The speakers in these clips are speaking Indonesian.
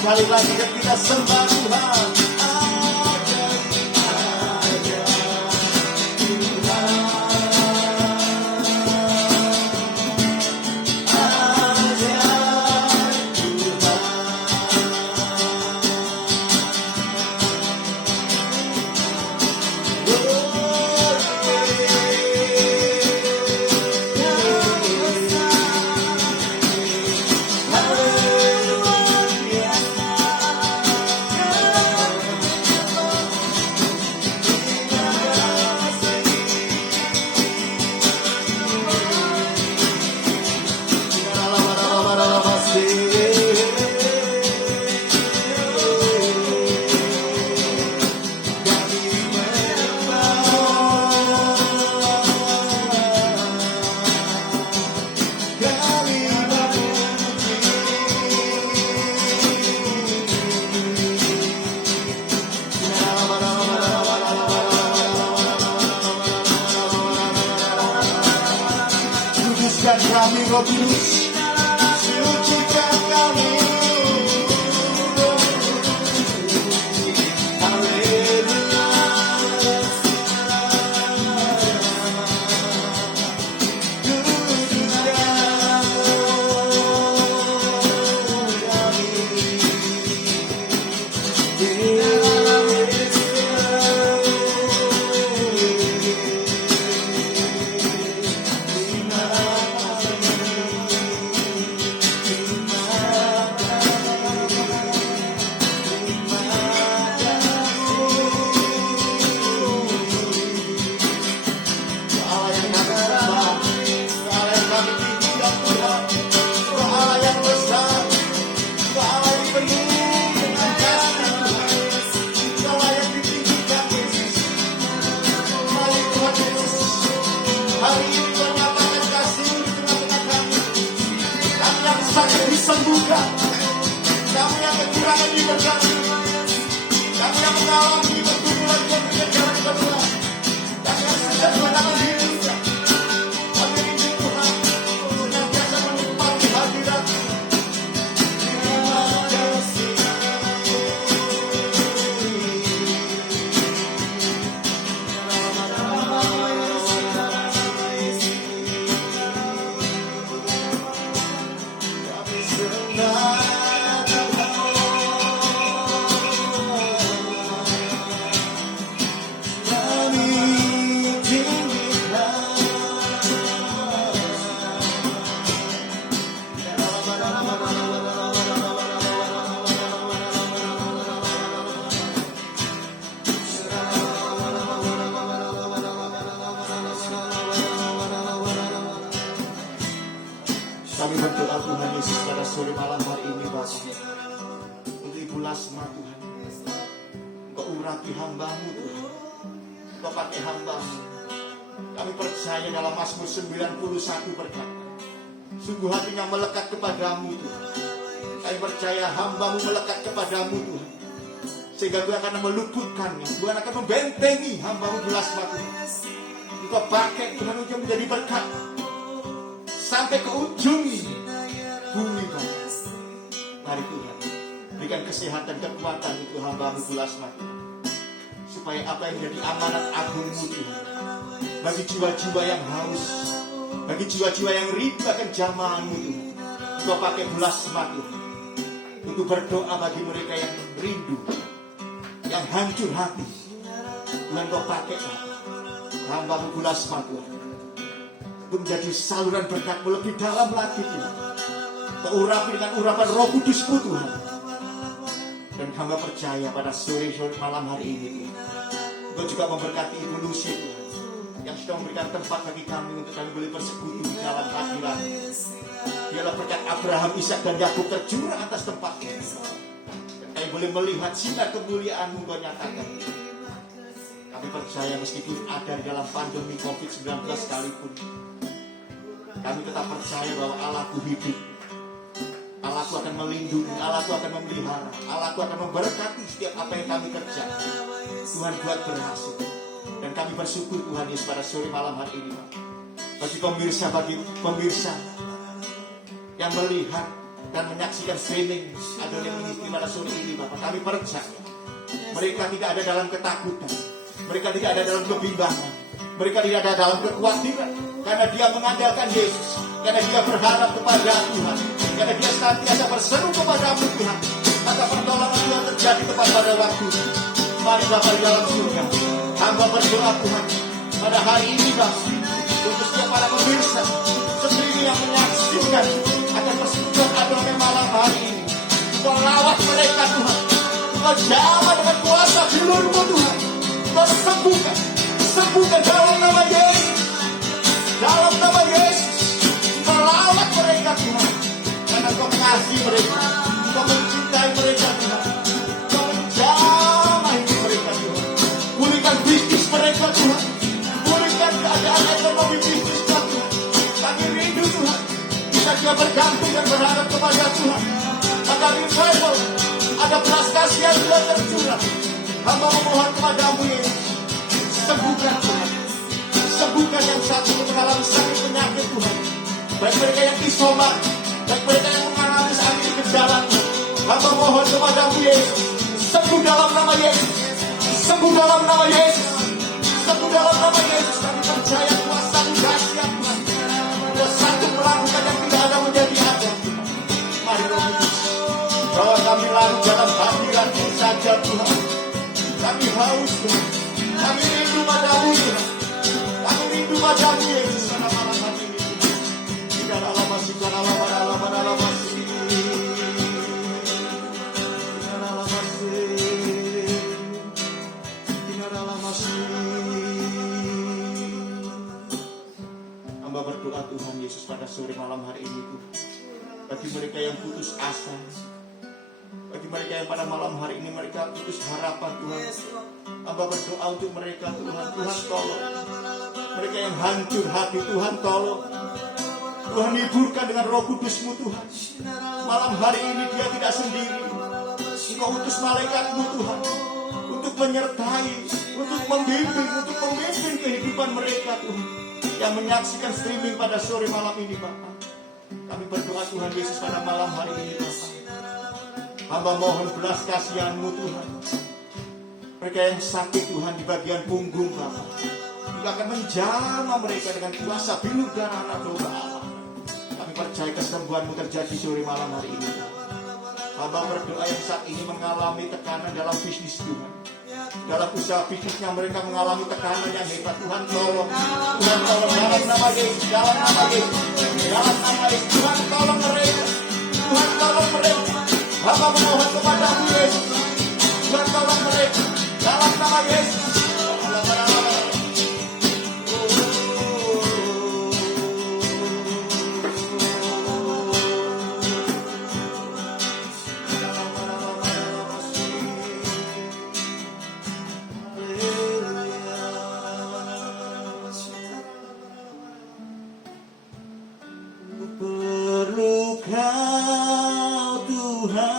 Sekali lagi kita sembah Tuhan. Kami Roh Kudus, sucikan kami. Haleluya. Hari ini Tuhan nyatakan kasih-Mu di tengah-tengah kami. Kami yang sakit disembuhkan, kami yang kekurangan diberkati, kami yang mengalami pergumulan dan kegagalan kedua, kami yang sedang mengalami hidup. Kami ingin Tuhan senantiasa menikmati hadirat-Mu. Terima kasih. Kami berdoa Tuhan Yesus pada sore malam hari ini Bapak, untuk Ibu Lasma Tuhan. urapi hamba-Mu Tuhan. Engkau pakai hamba-Mu. Kami percaya dalam Mazmur 91 berkata, sungguh hatinya melekat kepadamu Tuhan. Kami percaya hamba-Mu melekat kepadamu Tuhan, sehingga Tuhan akan meluputkannya. Tuhan akan membentengi hamba-Mu belas mati. Engkau pakai Tuhan untuk menjadi berkat sampai ke ujung bumi Bapa. Mari Tuhan, berikan kesehatan dan kekuatan untuk hamba-Mu belas mati, supaya apa yang menjadi amanat agung-Mu Tuhan, bagi jiwa-jiwa yang haus, bagi jiwa-jiwa yang rindu akan jamaah-Mu Tuhan, Engkau pakai belas mati untuk berdoa bagi mereka yang rindu, yang hancur hati. Tuhan, Engkau pakai hamba-Mu belas mati untuk menjadi saluran berkat-Mu lebih dalam lagi Tuhan. Kau urapi dengan urapan Roh Kudus-Mu Tuhan. Dan hamba percaya pada sore malam hari ini Tuhan, Engkau juga memberkati Ibu Lucy Tuhan, yang sudah memberikan tempat bagi kami untuk kami boleh bersekutu di dalam hadirat. Biarlah berkat Abraham, Ishak dan Yakub tercurah atas tempat ini. Dan kami boleh melihat sinar kemuliaan-Mu Engkau nyatakan. Kami percaya meskipun ada di dalam pandemi COVID-19 sekalipun, kami tetap percaya bahwa Allah-Ku hidup. Allah-Ku akan melindungi, Allah-Ku akan memelihara, Allah-Ku akan memberkati setiap apa yang kami kerjakan. Tuhan buat berhasil. Dan kami bersyukur Tuhan Yesus pada sore malam hari ini, bagi pemirsa yang melihat dan menyaksikan streaming Adonim Ministry pada sore ini Bapak, kami percaya mereka tidak ada dalam ketakutan, mereka tidak ada dalam kebimbangan, mereka tidak ada dalam kekhawatiran, karena dia mengandalkan Yesus, karena dia berharap kepada Tuhan, karena dia senantiasa berseru kepada-Mu Tuhan. Maka pertolongan Tuhan terjadi tepat pada waktu. Mari Bapak di dalam surga, hamba berdoa Tuhan pada hari ini Bapak, untuk setiap para pemirsa sendiri yang menyaksikan akan persekutuan Adonim malam hari ini. Kau rawat mereka Tuhan, Kau jamah dengan kuasa bilur-Mu Tuhan, Kau sembuhkan dalam nama Yesus, dalam nama Yesus. Kau rawat mereka Tuhan, karena Kau mengasihi mereka, Kau mencintai mereka Tuhan. Kau menjamah hidup mereka Tuhan. Pulihkan bisnis mereka Tuhan, pulihkan keadaan ekonomi bisnis Tuhan. Kami rindu Tuhan, kita juga bergantung dan berharap kepada Tuhan. Maka revival, ada belas kasihan Tuhan tercurah. Hamba memohon kepada-Mu Yesus, sembuhkan Tuhan, sembuhkan yang saat ini mengalami sakit penyakit Tuhan, baik mereka yang isoman, baik mereka yang mengalami saat ini gejala. Hamba mohon kepada-Mu Yesus, sembuh dalam nama Yesus, sembuh dalam nama Yesus, sembuh dalam nama Yesus. Kami percaya kuasa dahsyat Tuhan, Tuhan satu melakukan yang tidak ada menjadi ada. Mari Roh Kudus, bawa kami lalu dalam hadirat-Mu saja Tuhan. Kami haus Tuhan, kami rindu padamu Tuhan, kami rindu padamu Yesus. Pada malam hari ini tidak ada masih, tidak ada masih, tidak ada masih. Hamba berdoa Tuhan Yesus pada sore malam hari ini Tuhan, bagi mereka yang putus asa, bagi mereka yang pada malam hari ini mereka putus harapan Tuhan. Hamba berdoa untuk mereka Tuhan. Tuhan tolong mereka yang hancur hati Tuhan, tolong Tuhan, hiburkan dengan Roh Kudus-Mu Tuhan. Malam hari ini dia tidak sendiri. Engkau utus malaikat-Mu Tuhan untuk menyertai, untuk memimpin kehidupan mereka Tuhan, yang menyaksikan streaming pada sore malam ini Bapak. Kami berdoa Tuhan Yesus pada malam hari ini Bapak. Hamba mohon belas kasihan-Mu Tuhan. Mereka yang sakit Tuhan di bagian punggung Bapak, Engkau akan menjamah mereka dengan kuasa bilur darah anak domba Allah. Kami percaya kesembuhan-Mu terjadi sore malam hari ini. Hamba berdoa yang saat ini mengalami tekanan dalam bisnis Tuhan, dalam usaha bisnisnya mereka mengalami tekanan yang hebat. Tuhan tolong, Tuhan tolong dalam nama Yesus, dalam nama Yesus, dalam nama Yesus. Tuhan tolong mereka, Tuhan tolong mereka. Hamba memohon kepada-Mu Yesus, Tuhan tolong mereka dalam nama Yesus. Tuhan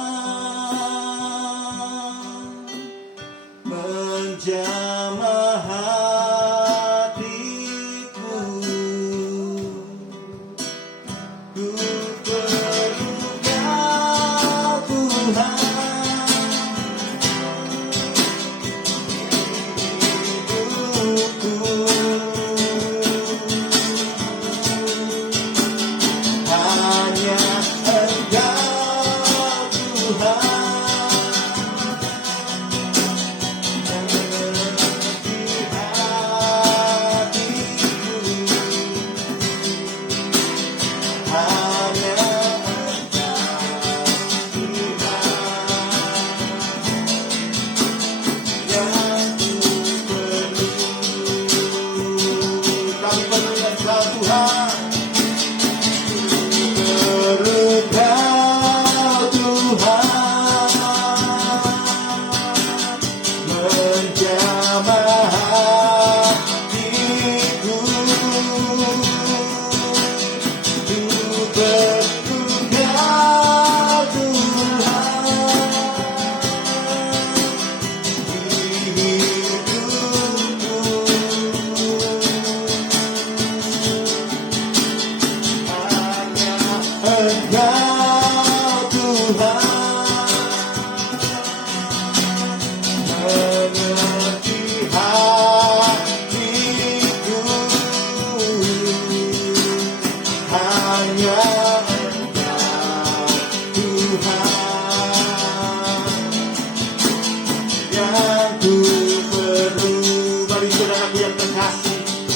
menjamah hatiku. Ku perlu Kau Tuhan, hidupku hanya Engkau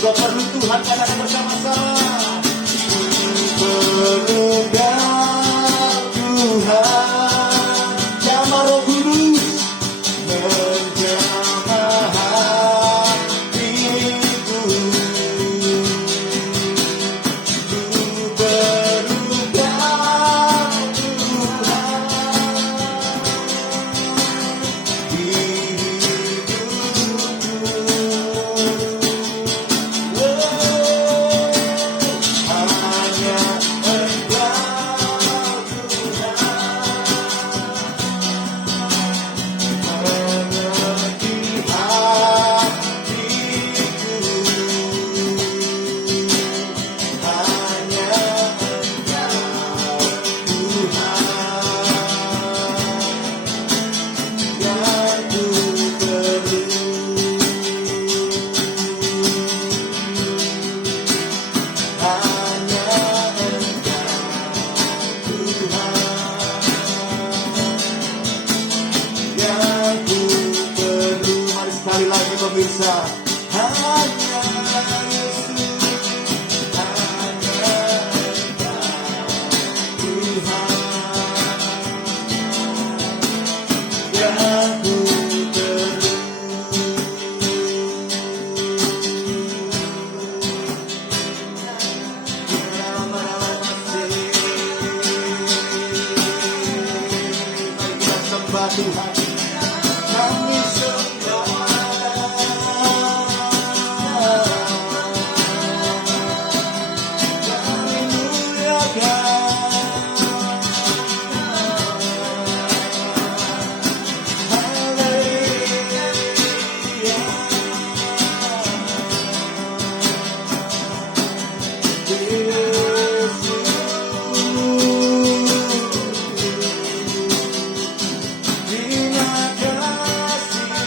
Kau perlu Tuhan, katakan bersama-sama. Ku perlu Kau Tuhan, jamah Roh Kudus menjamah hatiku. Ku perlu Kau Tuhan di sekali lagi pemirsa, hanya Yesus, hanya Tuhan yang ku perlu. Mari kita sembah Tuhan, kami terima kasih.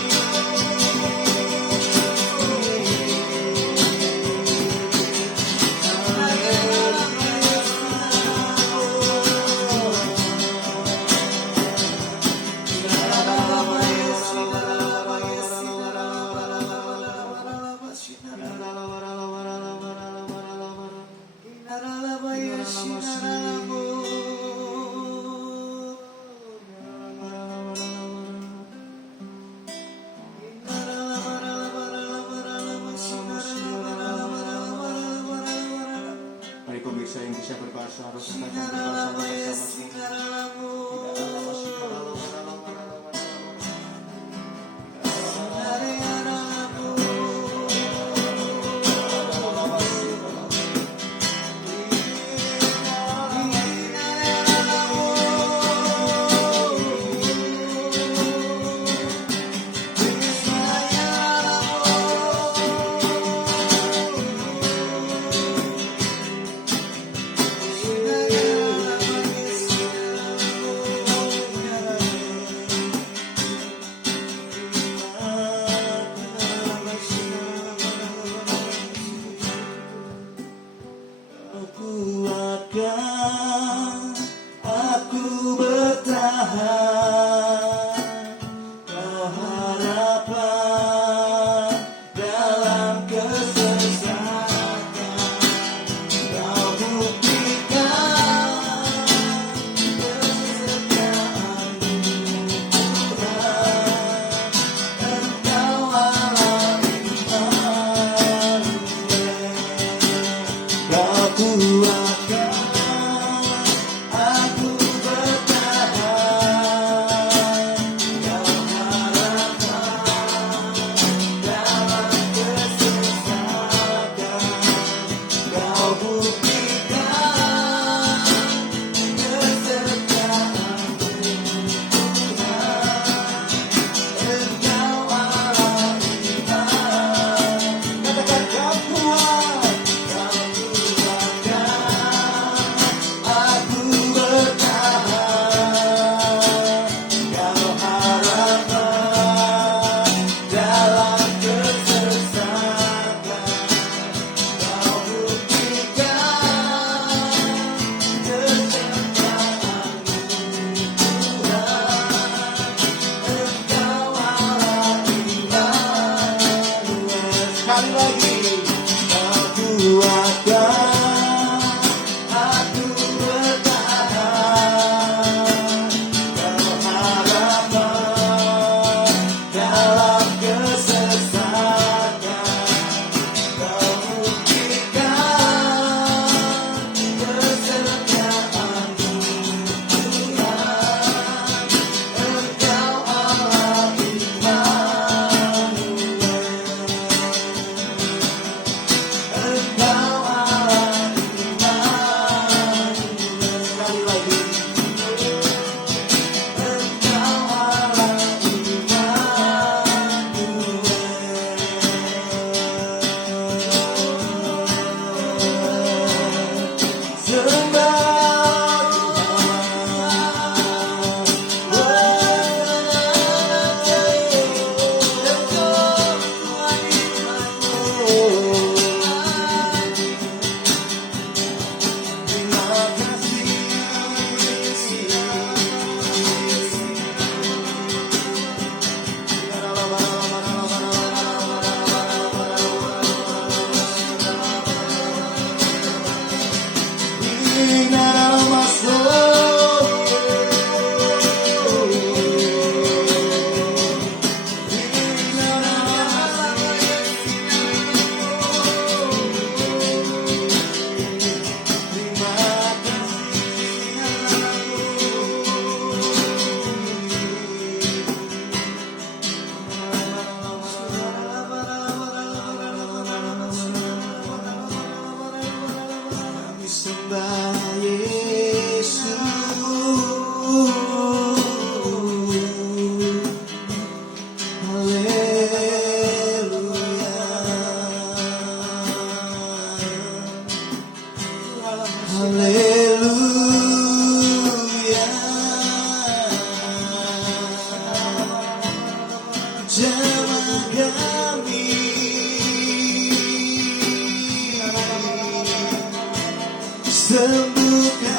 sembuhkan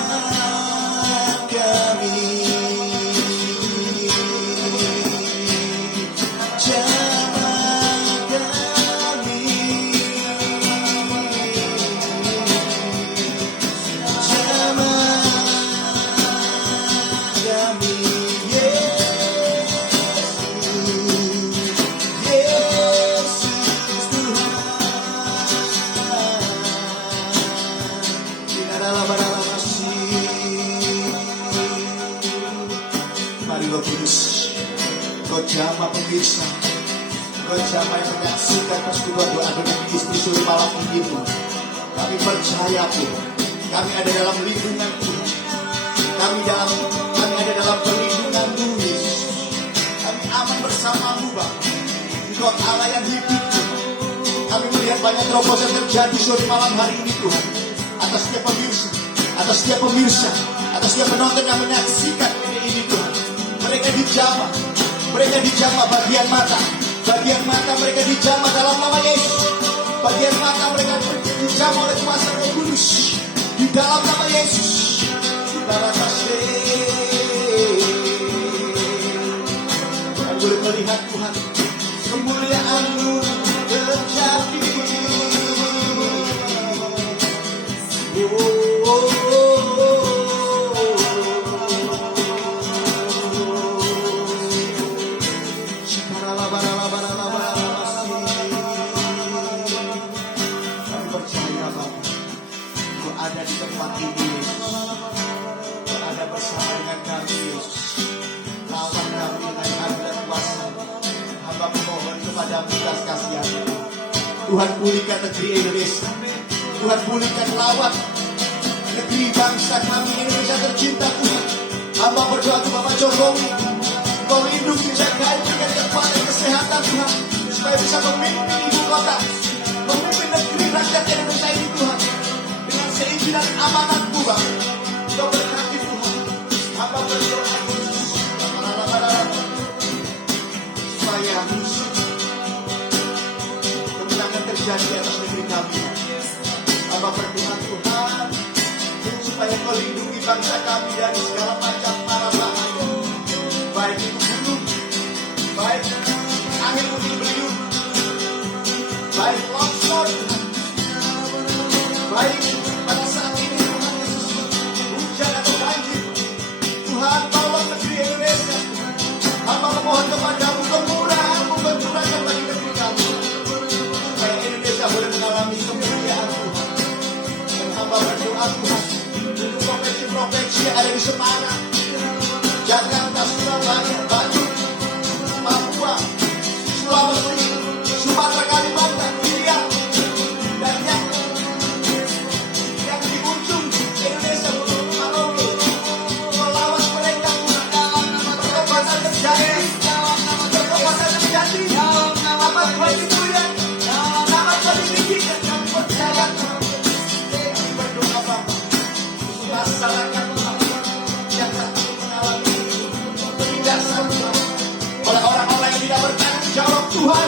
kami. Jamah kami, jamah kami, Yesus Tuhan. Di dalam mari Roh Kudus, Kau jamah pemirsa, Kau jamah yang menyaksikan persekutuan doa dengan istri sore malam ini Tuhan. Kami percaya Tuhan, kami ada dalam lindungan Tuhan. Kami ada dalam perlindungan Tuhan Yesus. Kami aman bersama-Mu Bapa. Engkau Allah yang hidup Tuhan. Kami melihat banyak terobosan terjadi sore malam hari ini Tuhan. Atas setiap pemirsa, atas setiap penonton yang menyaksikan ini Tuhan. Mereka dijamah bagian mata mereka dijamah dalam nama Yesus. Bagian mata mereka dijamah oleh kuasa Roh Kudus di dalam nama Yesus. Kami boleh melihat Tuhan, kemuliaan-Mu terjadi. Kami percaya Bapa, Kau ada di tempat ini Yesus. Kau ada bersama dengan kami Yesus. Lawan kami dengan adil dan kuasa. Hamba memohon kepada-Mu belas kasihan-Mu. Tuhan pulihkan negeri Indonesia. Tuhan pulihkan lawat negeri bangsa kami Indonesia tercinta Tuhan. Hamba berdoa untuk Bapak Jokowi, Kau lindungi, jagai, berikan kekuatan kesehatan Tuhan, supaya bisa memimpin ibu kota, memimpin negeri rakyat Indonesia ini Tuhan, dengan seizin dan amanat-Mu Bapa. Kau berkati Tuhan. Hamba berdoa supaya kemenangan terjadi atas negeri kami. Hamba berdoa Tuhan, supaya Kau lindungi bangsa kami dari segala macam mara bahaya, baik itu gunung, baik angin puting beliung, baik longsor, baik pada saat ini Tuhan Yesus, hujan atau banjir. Tuhan tolong negeri Indonesia. Hamba memohon kepada-Mu kemurahan-Mu bercurahkan bagi negeri kami, supaya Indonesia boleh mengalami kemuliaan Tuhan. Dan hamba berdoa Tuhan untuk provinsi-provinsi yang ada di Semarang, Jakarta, Surabaya, Bandung, Papua, Sulawesi, Sumatera, Kalimantan, Riau, dan yang di ujung Indonesia, Maluku, melawan mereka Tuhan. Perkembangan terjadi, nama Tuhan dimuliakan, nama Tuhan ditinggikan. Kami percaya Tuhan. Kami berdoa Bapa, masyarakat yang mengalami penindasan Tuhan oleh orang-orang yang tidak bertanggung jawab Tuhan.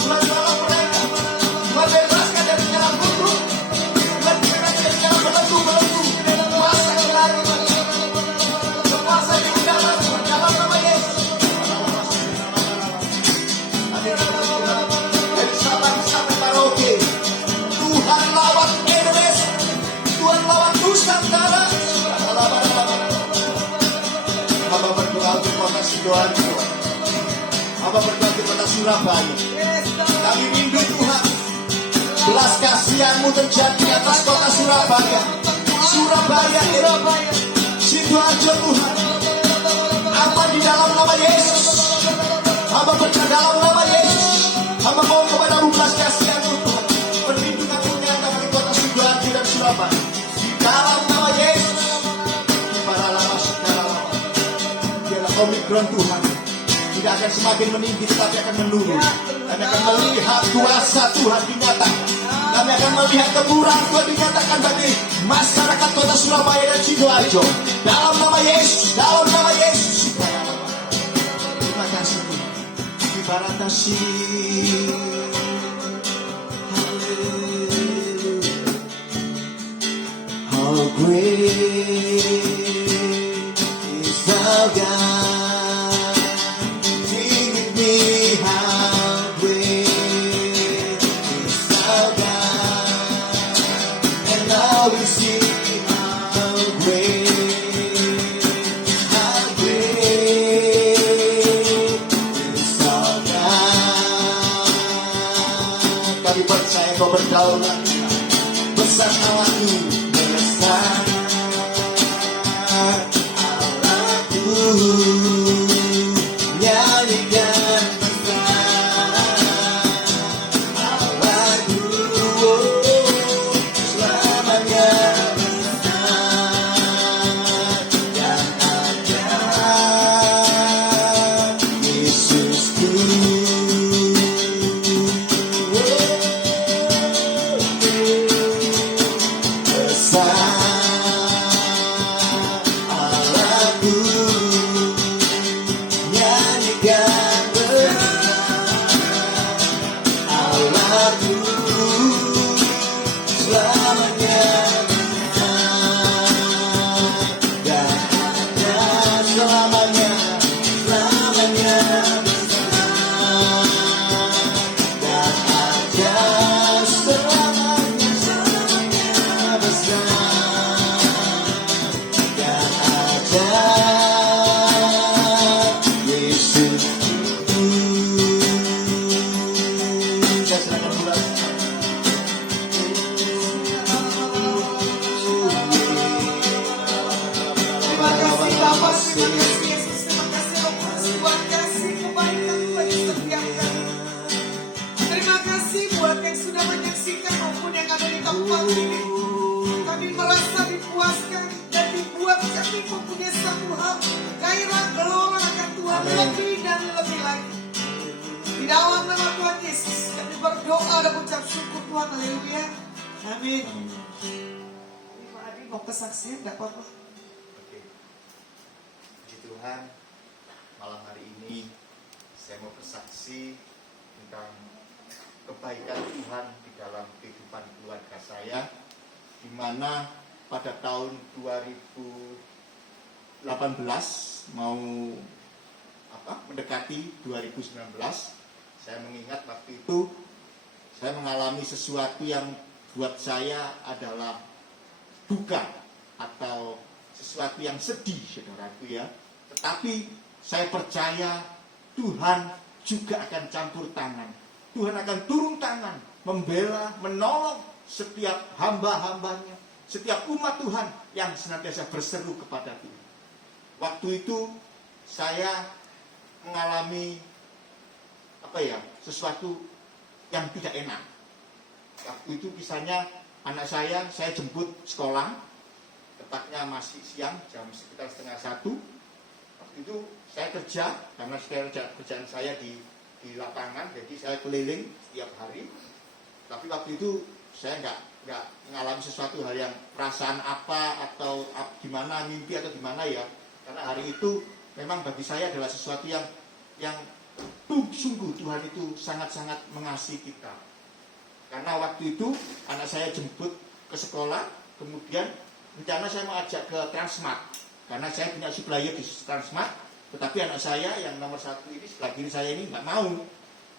Tuhan tolong mereka. Tuhan bebaskan dari jalan buruk. Tuhan bebaskan dari jalan belenggu. Kuasa ilahi, kuasa di dalam nama Yesus. Dari Sabang sampai Merauke, Tuhan lawan Indonesia, Tuhan lawan Nusantara. Hamba berdoa untuk kota Sidoarjo, hamba berdoa untuk kota Surabaya. Kami rindu Tuhan, belas kasihan-Mu terjadi atas kota Surabaya, Sidoarjo Tuhan. Aman di dalam nama Yesus. Hamba berdoa dalam nama Yesus. Hamba mohon kepada-Mu belas kasihan-Mu Tuhan, perlindungan-Mu nyata bagi kota Sidoarjo dan Surabaya. Di dalam nama Yesus. Para lama sekarang biarlah Omikron Tuhan tidak akan semakin meninggi, tetapi akan menurun. Kami akan melihat kuasa Tuhan dinyatakan. Kami akan melihat kemurahan Tuhan dinyatakan bagi masyarakat kota Surabaya dan Sidoarjo. Dalam nama Yesus, dalam nama Yesus. Terima kasih Tuhan. Ibarat kasih. Hallelujah. How great is thou God. Sing with me, how great is thou God. And I will see how great is thou God. Kami percaya kau berdaulat bersama waktu bersama Allahku, nyanyikan bersama Allahku, selamanya bersama dan ada Yesusku. Allahku, nyanyikan bersama Allahku, selamanya bersama dan ada selamanya bersama dan ada selamanya bersama dan ada Yesus. Saya serahkan pula. Terima kasih Bapak, terima kasih Yesus, terima kasih Roh Kudus, buat kasih kebaikan bagi setiap kami. Terima kasih buat yang sudah menyaksikan maupun yang ada di tempat ini. Kami merasa dipuaskan dan dibuat kami mempunyai satu hal, gairah gelora akan Tuhan lebih dan lebih lagi. Di dalam nama Tuhan Yesus kami berdoa dan mengucap syukur Tuhan, haleluya, amin. Pak Adi mau kesaksian, tidak apa-apa. Oke. Puji Tuhan, malam hari ini saya mau bersaksi tentang kebaikan Tuhan di dalam kehidupan keluarga saya, di mana pada tahun 2018 mau mendekati 2019, saya mengingat waktu itu saya mengalami sesuatu yang buat saya adalah duka atau sesuatu yang sedih, saudaraku ya. Tetapi saya percaya Tuhan juga akan campur tangan. Tuhan akan turun tangan, membela, menolong setiap hamba-hambanya, setiap umat Tuhan yang senantiasa berseru kepada Tuhan. Waktu itu saya mengalami sesuatu yang tidak enak. Waktu itu misalnya anak saya jemput sekolah, tepatnya masih siang, jam sekitar 12:30. Waktu itu saya kerja, karena kerjaan saya di lapangan, jadi saya keliling setiap hari. Tapi waktu itu saya nggak mengalami sesuatu hal yang perasaan apa atau gimana, mimpi atau gimana ya. Karena hari itu memang bagi saya adalah sesuatu yang sungguh Tuhan itu sangat-sangat mengasihi kita. Karena waktu itu anak saya jemput ke sekolah, kemudian rencana saya mau ajak ke Transmart, karena saya punya supplier di Transmart. Tetapi anak saya yang nomor 1 ini, sebelah kiri saya ini nggak mau.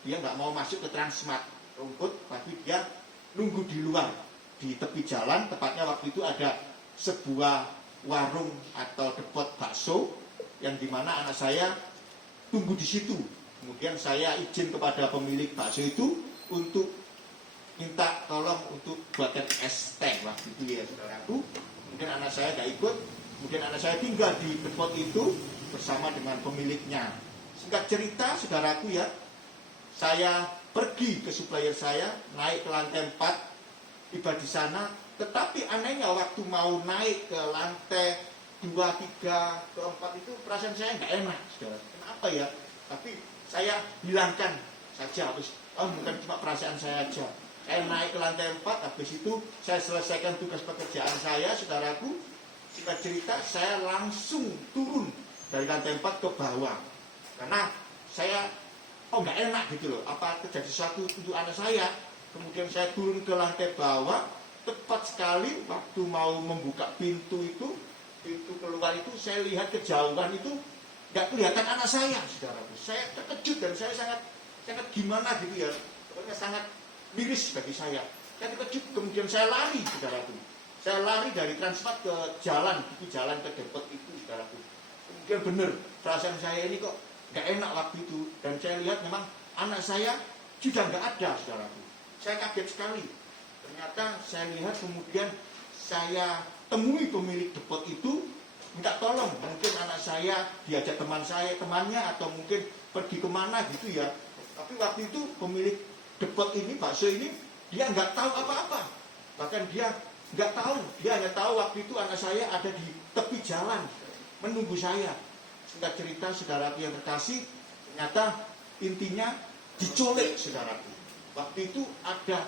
Dia nggak mau masuk ke Transmart rumput, tapi dia nunggu di luar, di tepi jalan. Tepatnya waktu itu ada sebuah warung atau depot bakso, yang dimana anak saya tunggu di situ. Kemudian saya izin kepada pemilik bakso itu untuk minta tolong untuk buatkan es teh waktu itu ya, saudaraku. Kemudian anak saya nggak ikut. Kemudian anak saya tinggal di depot itu bersama dengan pemiliknya. Singkat cerita, saudaraku ya, saya pergi ke supplier saya, naik ke lantai 4, tiba di sana. Tetapi anehnya waktu mau naik ke lantai 2, 3, ke 4 itu perasaan saya nggak enak, saudara. Kenapa ya? Tapi saya hilangkan saja, bukan cuma perasaan saya aja. Saya naik ke lantai 4, habis itu saya selesaikan tugas pekerjaan saya, saudaraku. Singkat cerita, saya langsung turun dari lantai 4 ke bawah. Karena saya, nggak enak gitu loh, apa terjadi sesuatu untuk anak saya. Kemudian saya turun ke lantai bawah, tepat sekali waktu mau membuka pintu keluar itu, saya lihat kejauhan itu nggak kelihatan anak saya, saudaraku. Saya terkejut dan saya sangat gimana gitu ya, pokoknya sangat miris bagi saya. Saya terkejut, kemudian saya lari, saudaraku. Saya lari dari Transmart ke jalan ke depot itu, saudaraku. Kemudian benar, perasaan saya ini kok nggak enak waktu itu. Dan saya lihat memang anak saya sudah nggak ada, saudaraku. Saya kaget sekali. Ternyata saya lihat kemudian saya temui pemilik depot itu, minta tolong, mungkin anak saya diajak temannya atau mungkin pergi kemana gitu ya. Tapi waktu itu pemilik depot ini, bakso ini, dia nggak tahu apa-apa. Bahkan dia nggak tahu, dia hanya tahu waktu itu anak saya ada di tepi jalan menunggu saya. Singkat cerita, saudaraku yang terkasih, ternyata intinya diculik, saudaraku. Waktu itu ada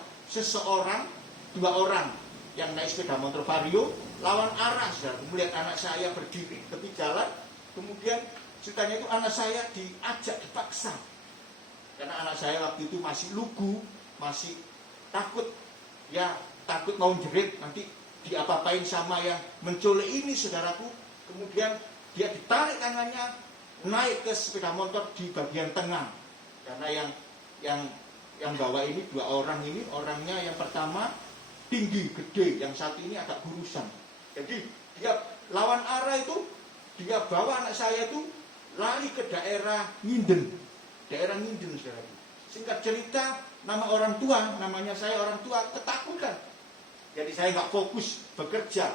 dua orang yang naik sepeda motor vario lawan arah, saudaraku, melihat anak saya berdiri tepi jalan. Kemudian ceritanya itu anak saya diajak dipaksa, karena anak saya waktu itu masih lugu, masih takut mau jerit nanti diapa-apain sama yang menculik ini, saudaraku. Kemudian dia ditarik tangannya naik ke sepeda motor di bagian tengah, karena yang bawa ini dua orang ini, orangnya yang pertama tinggi, gede, yang satu ini agak kurusan. Jadi dia lawan arah itu, dia bawa anak saya itu lari ke daerah Nginden, saudara. Singkat cerita, namanya saya orang tua ketakutan. Jadi saya nggak fokus bekerja.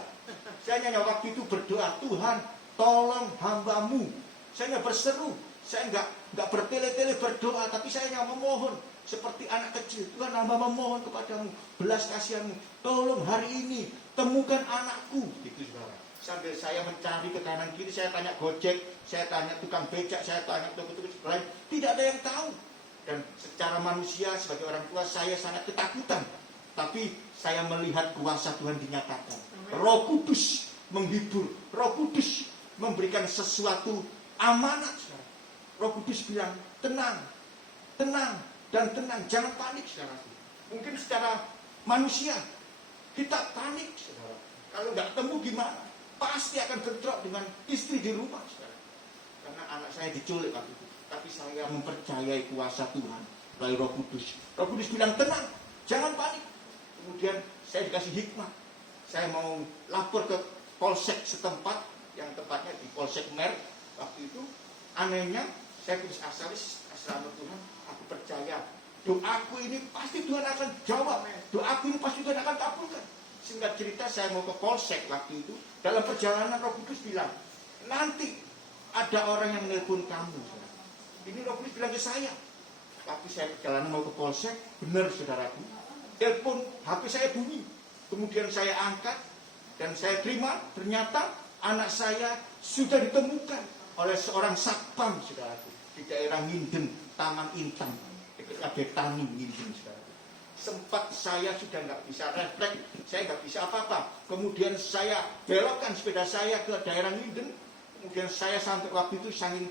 Saya hanya waktu itu berdoa, Tuhan tolong hamba-Mu. Saya hanya berseru, saya nggak bertele-tele berdoa, tapi saya hanya memohon seperti anak kecil. Tuhan, hamba memohon kepadamu, belas kasihan-Mu, tolong hari ini temukan anakku, gitu, saudara. Sambil saya mencari ke kanan kiri, saya tanya Gojek, saya tanya tukang becak, saya tanya tukang-tukang lain, tidak ada yang tahu. Dan secara manusia sebagai orang tua saya sangat ketakutan, tapi saya melihat kuasa Tuhan dinyatakan. Roh Kudus menghibur, Roh Kudus memberikan sesuatu amanat. Roh Kudus bilang, tenang, jangan panik, saudara. Mungkin secara manusia kita panik, saudara. Kalau nggak temu gimana? Pasti akan bentrok dengan istri di rumah, saudara. Karena anak saya diculik waktu itu. Tapi saya mempercayai kuasa Tuhan melalui Roh Kudus. Roh Kudus bilang, tenang, jangan panik. Kemudian saya dikasih hikmah. Saya mau lapor ke polsek setempat, yang tempatnya di Polsek Mer. Waktu itu, anehnya, saya tulis asal Tuhan, aku percaya doaku ini pasti Tuhan akan jawab, doaku ini pasti Tuhan akan kabulkan. Singkat cerita, saya mau ke polsek waktu itu. Dalam perjalanan Roh Kudus bilang, nanti ada orang yang nelpon kamu. Ini Roh Kudus bilang ke saya. Waktu saya perjalanan mau ke polsek, benar, saudaraku, telepon HP saya bunyi. Kemudian saya angkat dan saya terima, ternyata anak saya sudah ditemukan oleh seorang satpam, saudaraku, di daerah Nginden, Taman Intan, dekat Betani, Nginden, saudaraku. Sempat saya sudah nggak bisa refleks, saya nggak bisa apa-apa. Kemudian saya belokkan sepeda saya ke daerah Nginden. Kemudian saya sampai waktu itu saking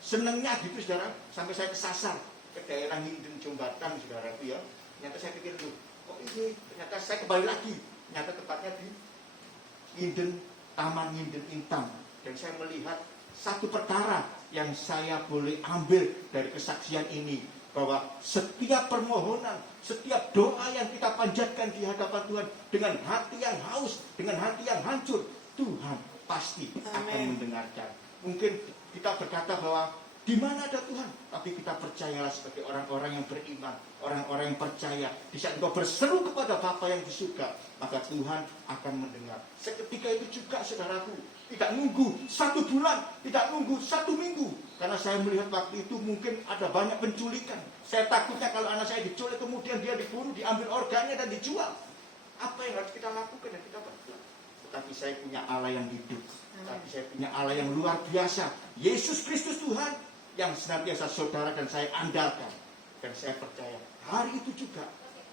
senengnya gitu, saudara, sampai saya kesasar ke daerah Nginden Jombatan, saudaraku ya. Ternyata saya pikir dulu, kok ini? Ternyata saya kembali lagi, ternyata tempatnya di Nginden, Taman Nginden Intan. Dan saya melihat satu perkara yang saya boleh ambil dari kesaksian ini, bahwa setiap permohonan, setiap doa yang kita panjatkan di hadapan Tuhan dengan hati yang haus, dengan hati yang hancur, Tuhan pasti akan mendengarkan. Mungkin kita berkata bahwa di mana ada Tuhan, tapi kita percayalah sebagai orang-orang yang beriman, orang-orang yang percaya. Di saat engkau berseru kepada Bapa yang di surga, maka Tuhan akan mendengar. Seketika itu juga, saudaraku, tidak nunggu 1 bulan, tidak nunggu 1 minggu. Karena saya melihat waktu itu mungkin ada banyak penculikan. Saya takutnya kalau anak saya diculik, kemudian dia dibunuh, diambil organnya dan dijual. Apa yang harus kita lakukan dan kita berbuat? Tetapi saya punya Allah yang hidup. Tapi saya punya Allah yang luar biasa. Yesus Kristus Tuhan yang senantiasa saudara dan saya andalkan. Dan saya percaya hari itu juga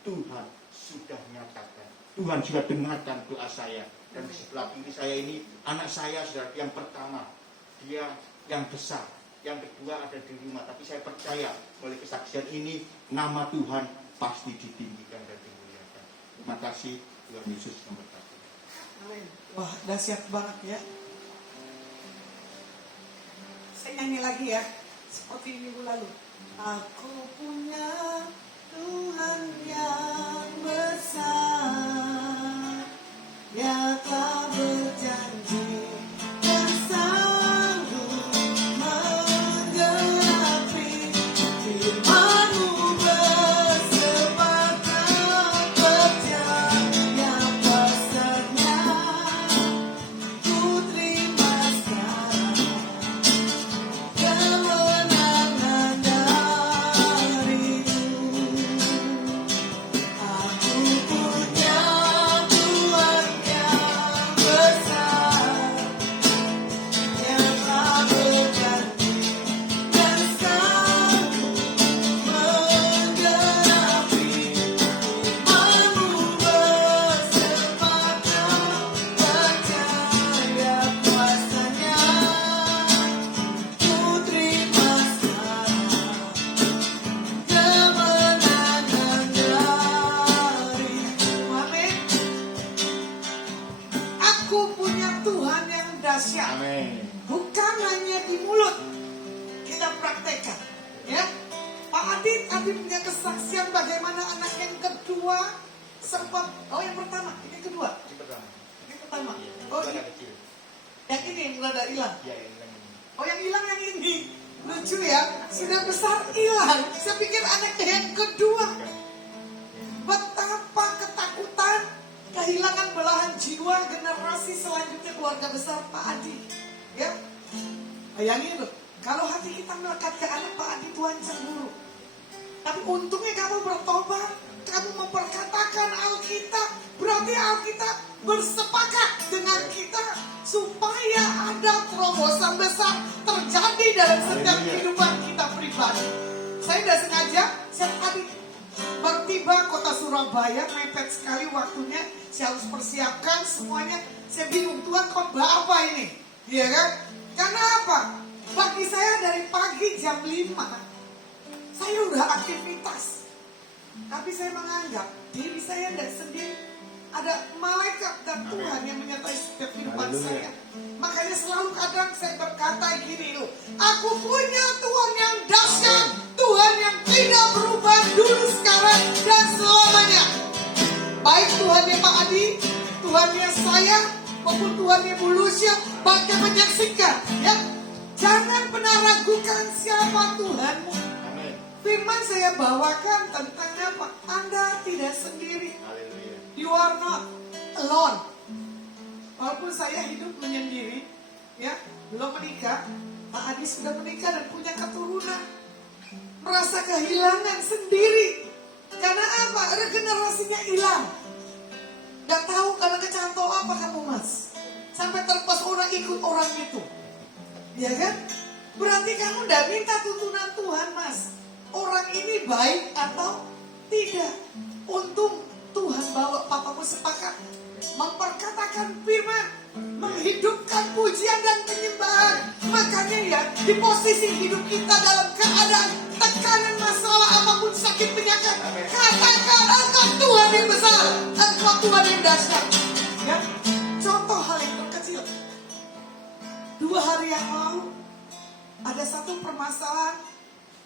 Tuhan sudah menyatakan, Tuhan sudah dengarkan doa saya. Dan di sebelah kiri saya ini anak saya, saudara, yang pertama, dia yang besar, yang kedua ada di rumah. Tapi saya percaya oleh kesaksian ini, nama Tuhan pasti ditinggikan dan dimuliakan. Terima kasih Tuhan Yesus memberkati. Amin. Wah, dahsyat banget ya. Saya nyanyi lagi ya, seperti minggu lalu. Aku punya Tuhan yang besar, Dia telah berjanji dan sanggup menggenapi firman-Mu bersepakat percaya pesannya. Ku terima sekarang kemenangan dari-Mu. Aku punya Tuhan yang besar, yang telah berjanji dan sanggup menggenapi firman-Mu bersepakat percaya kuasa-Nya. Ku terima sekarang kemenangan dari-Mu. Amin. Aku punya Tuhan yang dahsyat. Amin. Bukan hanya di mulut, kita praktekkan, ya. Pak Adit punya kesaksian bagaimana anak yang kedua sempat, yang pertama, ini kedua, Ini pertama. ini pertama. Iya, Oh, itu ini, anak kecil. yang ini yang rada hilang. Iya, yang ini. Oh, yang hilang yang ini. Lucu ya, sudah besar hilang. Saya pikir anaknya yang kedua. Betapa ketakutan, kehilangan belahan jiwa generasi selanjutnya keluarga besar Pak Adi. Ya, bayangin loh, kalau hati kita melekat ke anak Pak Adi, Tuhan cemburu. Tapi untungnya kamu bertobat, kamu memperkatakan Alkitab, berarti Alkitab bersepakat dengan kita supaya ada terobosan besar terjadi dalam setiap kehidupan kita pribadi. Saya tidak sengaja, saya tadi baru tiba kota Surabaya, mepet sekali waktunya, saya harus persiapkan semuanya. Saya bingung, Tuhan khotbah apa ini? Iya kan? Karena apa? Bagi saya dari pagi jam 5, saya udah aktivitas. Tapi saya menganggap diri saya dan sendiri ada malaikat dan Tuhan yang menyertai setiap kehidupan saya. Makanya selalu kadang saya berkata gini loh, aku punya Tuhan yang dahsyat, Tuhan yang tidak berubah dulu, sekarang, dan selamanya. Baik Tuhannya Pak Adi, Tuhannya saya, maupun Tuhannya Bu Lucia, bahkan menyaksikan. Ya, jangan pernah ragukan siapa Tuhanmu. Amin. Firman saya bawakan tentang apa? Anda tidak sendiri. Haleluya. You are not alone. Walaupun saya hidup menyendiri, ya, belum menikah, Pak Adi sudah menikah dan punya keturunan. Merasa kehilangan sendiri. Karena apa? Regenerasinya hilang. Gak tahu kalau kecantol apa kamu, Mas. Sampai terpesona ikut orang itu. Ya kan? Berarti kamu gak minta tuntunan Tuhan, Mas. Orang ini baik atau tidak. Untung Tuhan bawa papamu sepakat memperkatakan firman, menghidupkan pujian dan penyembahan. Makanya ya, di posisi hidup kita dalam keadaan tekanan, masalah apapun, sakit, penyakit, katakan engkau Tuhan yang besar, engkau Tuhan yang dahsyat. Ya, contoh hal yang terkecil. 2 hari yang lalu ada satu permasalahan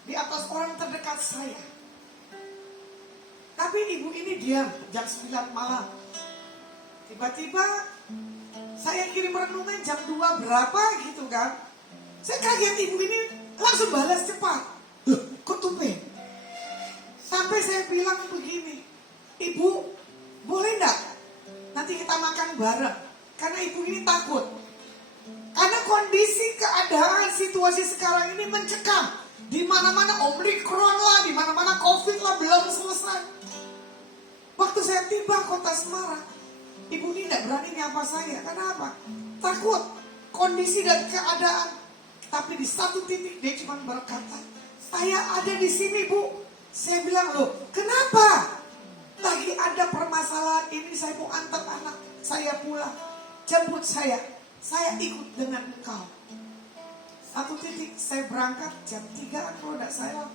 di atas orang terdekat saya. Tapi ibu ini diam jam 9 malam. Tiba-tiba saya kirim renungan jam 2 berapa gitu kan. Saya kaget, ibu ini langsung balas cepat. Loh, kok tumben? Sampai saya bilang begini, Ibu, boleh enggak nanti kita makan bareng? Karena ibu ini takut. Karena kondisi keadaan situasi sekarang ini mencekam. Di mana-mana Omikron lah, di mana-mana Covid lah, belum selesai. Waktu saya tiba kota Semarang, ibu ini tidak berani nyapa saya. Kenapa? Takut kondisi dan keadaan. Tapi di satu titik dia cuma berkata, saya ada di sini, Bu. Saya bilang, loh, kenapa? Lagi ada permasalahan ini, saya mau antar anak saya pulang. Jemput saya ikut dengan engkau. Satu titik saya berangkat jam 3 kalau tidak salah,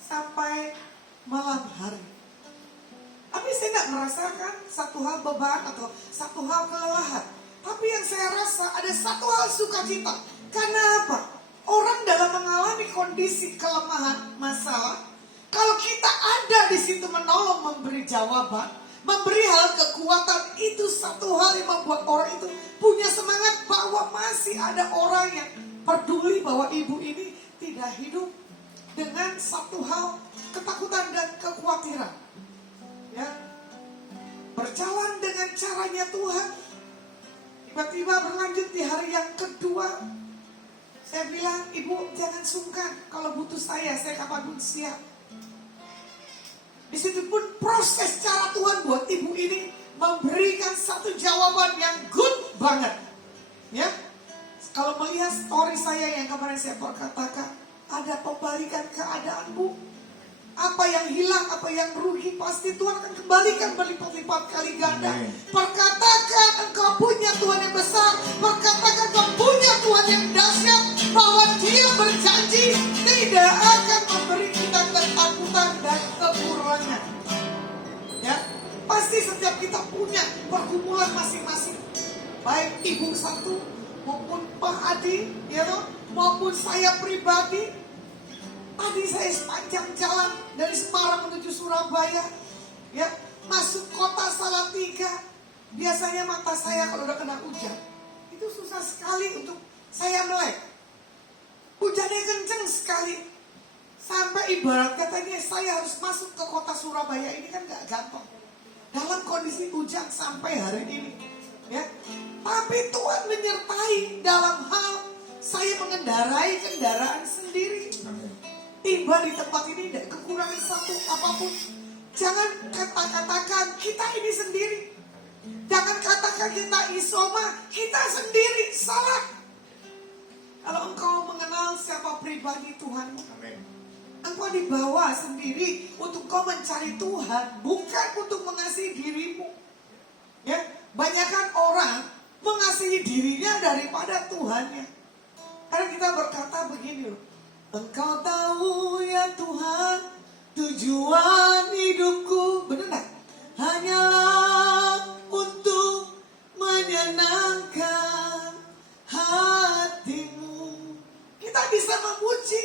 sampai malam hari. Tapi saya nggak merasakan satu hal beban atau satu hal kelelahan. Tapi yang saya rasa ada satu hal sukacita. Karena apa? Orang dalam mengalami kondisi kelemahan, masalah, kalau kita ada di situ menolong, memberi jawaban, memberi hal kekuatan, itu satu hal yang membuat orang itu punya semangat bahwa masih ada orang yang peduli bahwa ibu ini tidak hidup dengan satu hal ketakutan dan kekhawatiran. Ya, berjalan dengan caranya Tuhan. Tiba-tiba berlanjut di hari yang kedua. Saya bilang, ibu jangan sungkan. Kalau butuh saya kapanpun siap. Di situ pun proses cara Tuhan buat ibu ini memberikan satu jawaban yang good banget. Ya, kalau melihat story saya yang kemarin saya perkatakan, ada pembalikan keadaan, Bu. Apa yang hilang, apa yang rugi, pasti Tuhan akan kembalikan berlipat-lipat kali ganda. Perkatakan engkau punya Tuhan yang besar. Perkatakan engkau punya Tuhan yang dahsyat. Bahwa Dia berjanji tidak akan memberi kita ketakutan dan kekurangan. Ya, pasti setiap kita punya pergumulan masing-masing. Baik ibu satu maupun Pak Adi, ya toh, maupun saya pribadi. Tadi saya sepanjang jalan dari Semarang menuju Surabaya, ya, masuk kota Salatiga. Biasanya mata saya kalau udah kena hujan, itu susah sekali untuk saya melek. Hujannya kenceng sekali, sampai ibarat katanya saya harus masuk ke kota Surabaya ini kan gak gampang. Dalam kondisi hujan sampai hari ini, ya. Tapi Tuhan menyertai dalam hal saya mengendarai kendaraan sendiri. Tiba di tempat ini tidak kekurangan satu apapun. Jangan katakan kita ini sendiri. Jangan katakan kita isoma, kita sendiri. Salah. Kalau engkau mengenal siapa pribadi Tuhan, engkau dibawa sendiri untuk kau mencari Tuhan, bukan untuk mengasihi dirimu. Ya, banyakkan orang mengasihi dirinya daripada Tuhannya. Karena kita berkata begini loh. Engkau tahu ya Tuhan tujuan hidupku, benar gak? Hanyalah untuk menyenangkan hatimu. Kita bisa memuji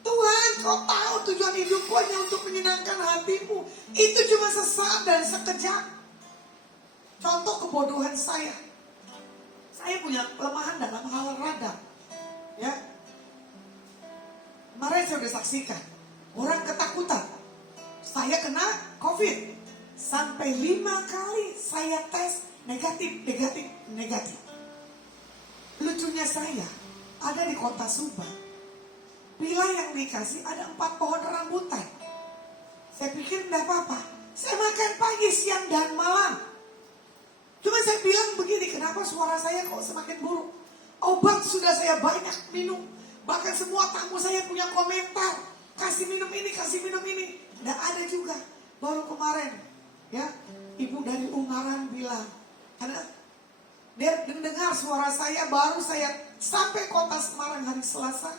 Tuhan, kau tahu tujuan hidupku hanya untuk menyenangkan hatimu. Itu cuma sesaat dan sekejap. Contoh kebodohan saya. Saya punya kelemahan dalam hal radar. Ya, kemarin saya sudah saksikan orang ketakutan. Saya kena COVID. Sampai 5 kali saya tes negatif. Lucunya saya ada di kota Subang. Pila yang dikasih ada 4 pohon rambutan. Saya pikir tidak apa-apa. Saya makan pagi, siang, dan malam. Cuma saya bilang begini, kenapa suara saya kok semakin buruk? Obat sudah saya banyak minum. Bahkan semua tamu saya punya komentar. Kasih minum ini, kasih minum ini. Tidak ada juga. Baru kemarin, ya, ibu dari Ungaran bilang, karena dia mendengar suara saya, baru saya sampai kota Semarang hari Selasa.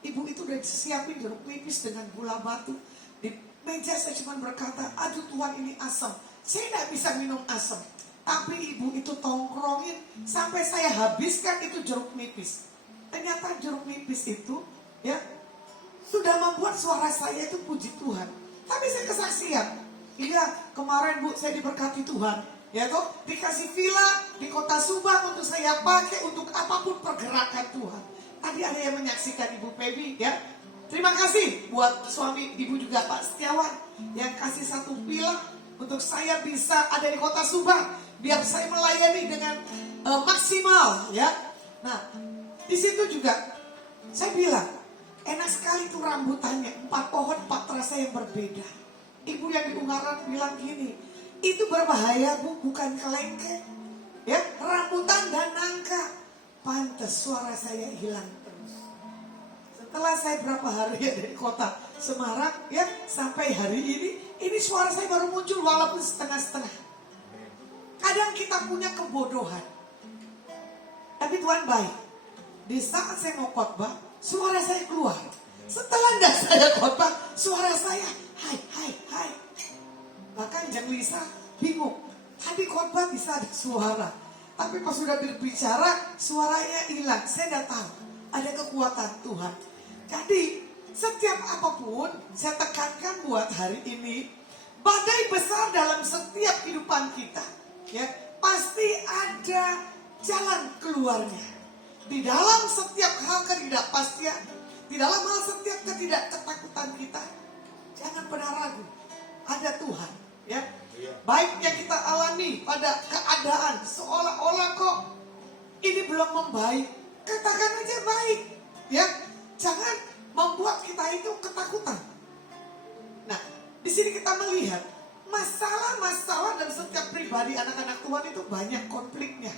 Ibu itu udah siapin jeruk nipis dengan gula batu. Di meja saya cuma berkata, aduh Tuhan ini asam. Saya tidak bisa minum asam. Tapi ibu itu tongkrongin sampai saya habiskan itu jeruk nipis. Ternyata jeruk nipis itu, ya, sudah membuat suara saya itu puji Tuhan. Tapi saya kesaksian. Iya, kemarin Bu saya diberkati Tuhan. Ya toh, dikasih villa di kota Subang untuk saya pakai untuk apapun pergerakan Tuhan. Tadi ada yang menyaksikan Ibu Pebi, ya. Terima kasih buat suami Ibu juga Pak Setiawan yang kasih satu villa untuk saya bisa ada di kota Subang. Biar saya melayani dengan maksimal, ya. Nah, di situ juga saya bilang, enak sekali tuh rambutannya, 4 pohon 4 rasa yang berbeda. Ibu yang di Ungaran bilang gini, itu berbahaya Bu, bukan kelengkeng. Ya, rambutan dan nangka. Pantes suara saya hilang terus. Setelah saya berapa hari ya dari kota Semarang, ya, sampai hari ini suara saya baru muncul walaupun setengah-setengah. Kadang kita punya kebodohan. Tapi Tuhan baik. Di saat saya mau khotbah, suara saya keluar. Setelah saya khotbah, suara saya hai. Bahkan jam 5 gelisah, bingung. Tadi khotbah bisa ada suara, tapi pas sudah berbicara suaranya hilang. Saya tidak tahu ada kekuatan Tuhan. Jadi setiap apapun saya tekankan buat hari ini, badai besar dalam setiap kehidupan kita, ya pasti ada jalan keluarnya. Di dalam setiap hal ketidakpastian, di dalam hal setiap ketakutan kita, jangan pernah ragu. Ada Tuhan, ya. Baik yang kita alami pada keadaan seolah-olah kok ini belum membaik, katakan aja baik, ya. Jangan membuat kita itu ketakutan. Nah, di sini kita melihat masalah-masalah dan setiap pribadi anak-anak Tuhan itu banyak konfliknya.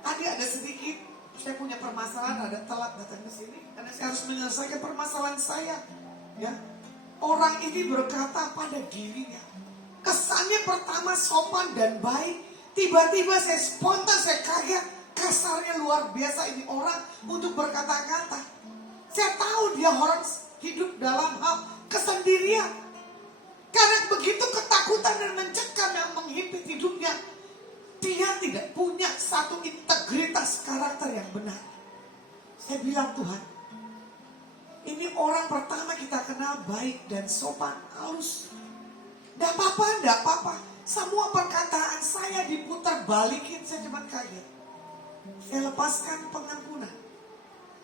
Tadi ada sedikit, saya punya permasalahan, ada telat datang ke sini karena saya harus menyelesaikan permasalahan saya. Ya, orang ini berkata pada dirinya, kesannya pertama sopan dan baik, tiba-tiba saya spontan, saya kaget, kasarnya luar biasa ini orang untuk berkata-kata. Saya tahu dia orang hidup dalam hal kesendirian. Karena begitu ketakutan dan mencekam yang menghimpit hidupnya, dia tidak punya satu integritas karakter yang benar. Saya bilang, Tuhan, ini orang pertama kita kenal baik dan sopan, halus. Tidak apa-apa. Semua perkataan saya diputar balikin, saya cuma kaget. Saya lepaskan pengampunan.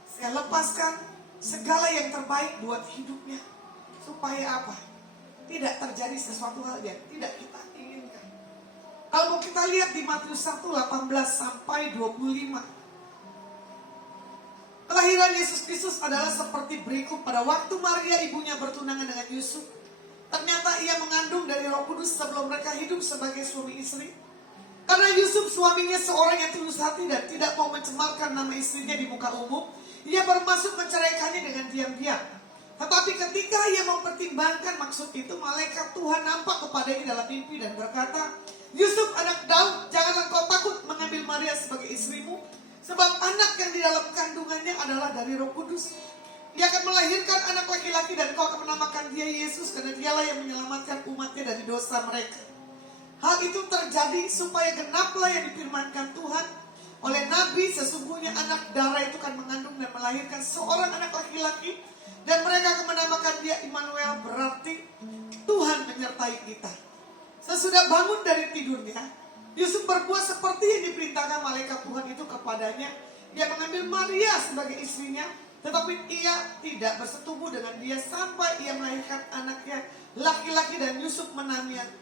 Saya lepaskan segala yang terbaik buat hidupnya. Supaya apa? Tidak terjadi sesuatu hal yang tidak kita inginkan. Kalau kita lihat di Matius 1, 18 sampai 25. Kelahiran Yesus Kristus adalah seperti berikut. Pada waktu Maria ibunya bertunangan dengan Yusuf, ternyata ia mengandung dari Roh Kudus sebelum mereka hidup sebagai suami istri. Karena Yusuf suaminya seorang yang tulus hati dan tidak mau mencemarkan nama istrinya di muka umum, ia bermaksud menceraikannya dengan diam-diam. Tetapi ketika ia mempertimbangkan maksud itu, malaikat Tuhan nampak kepadanya dalam mimpi dan berkata, Yusuf anak Daud, janganlah kau takut mengambil Maria sebagai istrimu, sebab anak yang di dalam kandungannya adalah dari Roh Kudus. Dia akan melahirkan anak laki-laki dan kau akan menamakan dia Yesus, karena dialah yang menyelamatkan umatnya dari dosa mereka. Hal itu terjadi supaya genaplah yang difirmankan Tuhan oleh Nabi, sesungguhnya anak darah itu akan mengandung dan melahirkan seorang anak laki-laki, dan mereka akan menamakan dia Immanuel, berarti Tuhan menyertai kita. Sesudah bangun dari tidurnya, Yusuf berbuat seperti yang diperintahkan malaikat Tuhan itu kepadanya. Dia mengambil Maria sebagai istrinya, tetapi ia tidak bersetubuh dengan dia sampai ia melahirkan anaknya laki-laki, dan Yusuf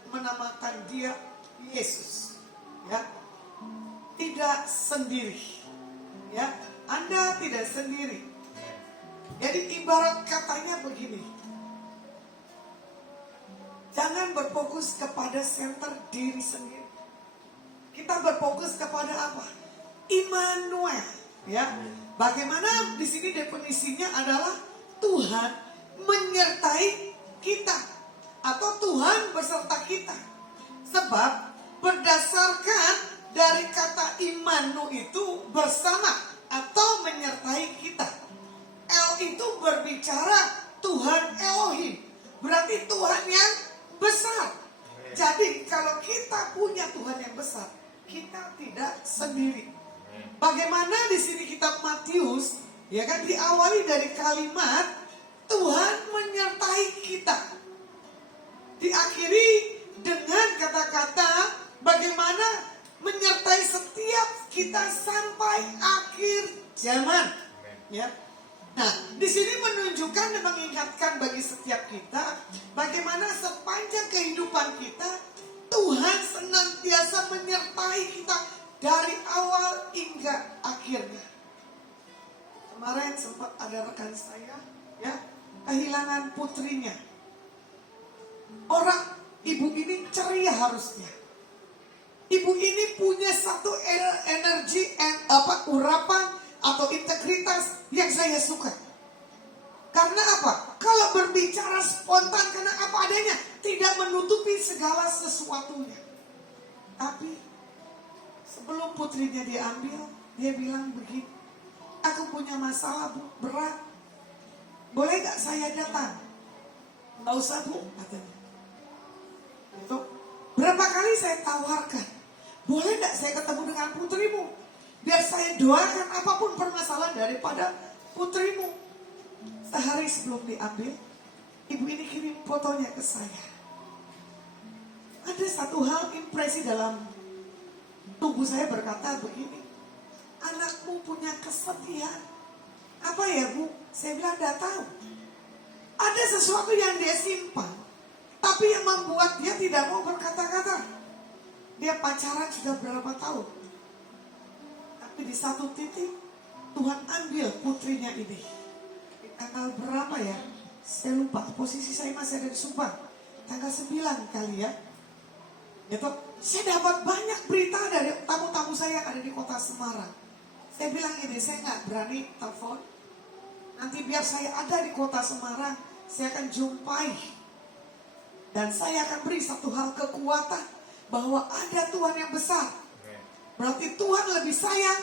menamakan dia Yesus. Ya, tidak sendiri. Ya, Anda tidak sendiri. Jadi ibarat katanya begini, jangan berfokus kepada center diri sendiri. Kita berfokus kepada apa? Immanuel, ya. Bagaimana di sini definisinya adalah Tuhan menyertai kita atau Tuhan beserta kita. Sebab berdasarkan dari kata imanu itu bersama atau menyertai kita. El itu berbicara Tuhan Elohim, berarti Tuhan yang besar. Jadi kalau kita punya Tuhan yang besar, kita tidak sendiri. Bagaimana di sini kitab Matius, ya kan, diawali dari kalimat Tuhan menyertai kita. Diakhiri dengan kata-kata bagaimana menyertai setiap kita sampai akhir zaman. Ya. Nah, di sini menunjukkan dan mengingatkan bagi setiap kita bagaimana sepanjang kehidupan kita Tuhan senantiasa menyertai kita dari awal hingga akhirnya. Kemarin sempat ada rekan saya, ya, kehilangan putrinya. Orang ibu ini ceria harusnya. Ibu ini punya satu energi, urapan atau integritas yang saya suka. Karena apa? Kalau berbicara spontan karena apa adanya, tidak menutupi segala sesuatunya. Tapi sebelum putrinya diambil, dia bilang begini, aku punya masalah Bu, berat. Boleh gak saya datang? Gak usah Bu, katanya. Itu Berapa kali saya tawarkan, boleh gak saya ketemu dengan putrimu? Biar saya doakan apapun permasalahan daripada putrimu. Sehari sebelum diambil, ibu ini kirim fotonya ke saya. Ada satu hal impresi dalam tubuh saya berkata begini, anakmu punya kesetiaan. Apa ya bu? Saya bilang gak tahu. Ada sesuatu yang dia simpan, tapi yang membuat dia tidak mau berkata-kata. Dia pacaran sudah berapa tahun, tapi di satu titik Tuhan ambil putrinya ini. Tanggal berapa ya? Saya lupa, posisi saya masih ada di Subang. Tanggal 9 kali ya. Gitu. Saya dapat banyak berita dari tamu-tamu saya yang ada di kota Semarang. Saya bilang ini, saya nggak berani telepon. Nanti biar saya ada di kota Semarang, saya akan jumpai. Dan saya akan beri satu hal kekuatan bahwa ada Tuhan yang besar. Berarti Tuhan lebih sayang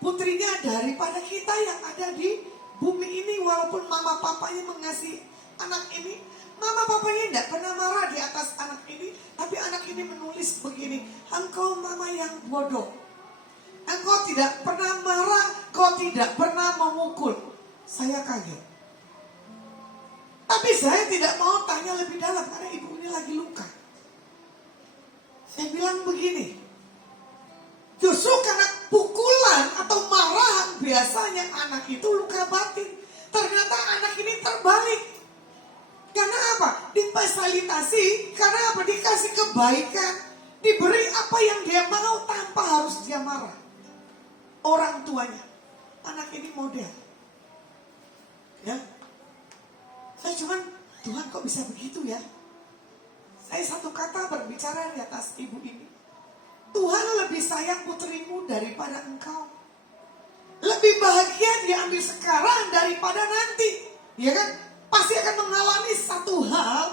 putrinya daripada kita yang ada di bumi ini. Walaupun mama papanya mengasihi anak ini, mama papanya tidak pernah marah di atas anak ini. Tapi anak ini menulis begini, engkau mama yang bodoh. Engkau tidak pernah marah, kau tidak pernah memukul. Saya kaget. Tapi saya tidak mau tanya lebih dalam karena ibu ini lagi luka. Saya bilang begini, justru karena pukulan atau marahan biasanya anak itu luka batin. Ternyata anak ini terbalik. Karena apa? Difasilitasi, karena apa? Dikasih kebaikan, diberi apa yang dia mau tanpa harus dia marah. Orang tuanya, anak ini model. Ya, saya cuman, Tuhan kok bisa begitu ya? Saya satu kata berbicara di atas ibu ini. Tuhan lebih sayang putrimu daripada engkau. Lebih bahagia diambil sekarang daripada nanti. Ya kan? Pasti akan mengalami satu hal.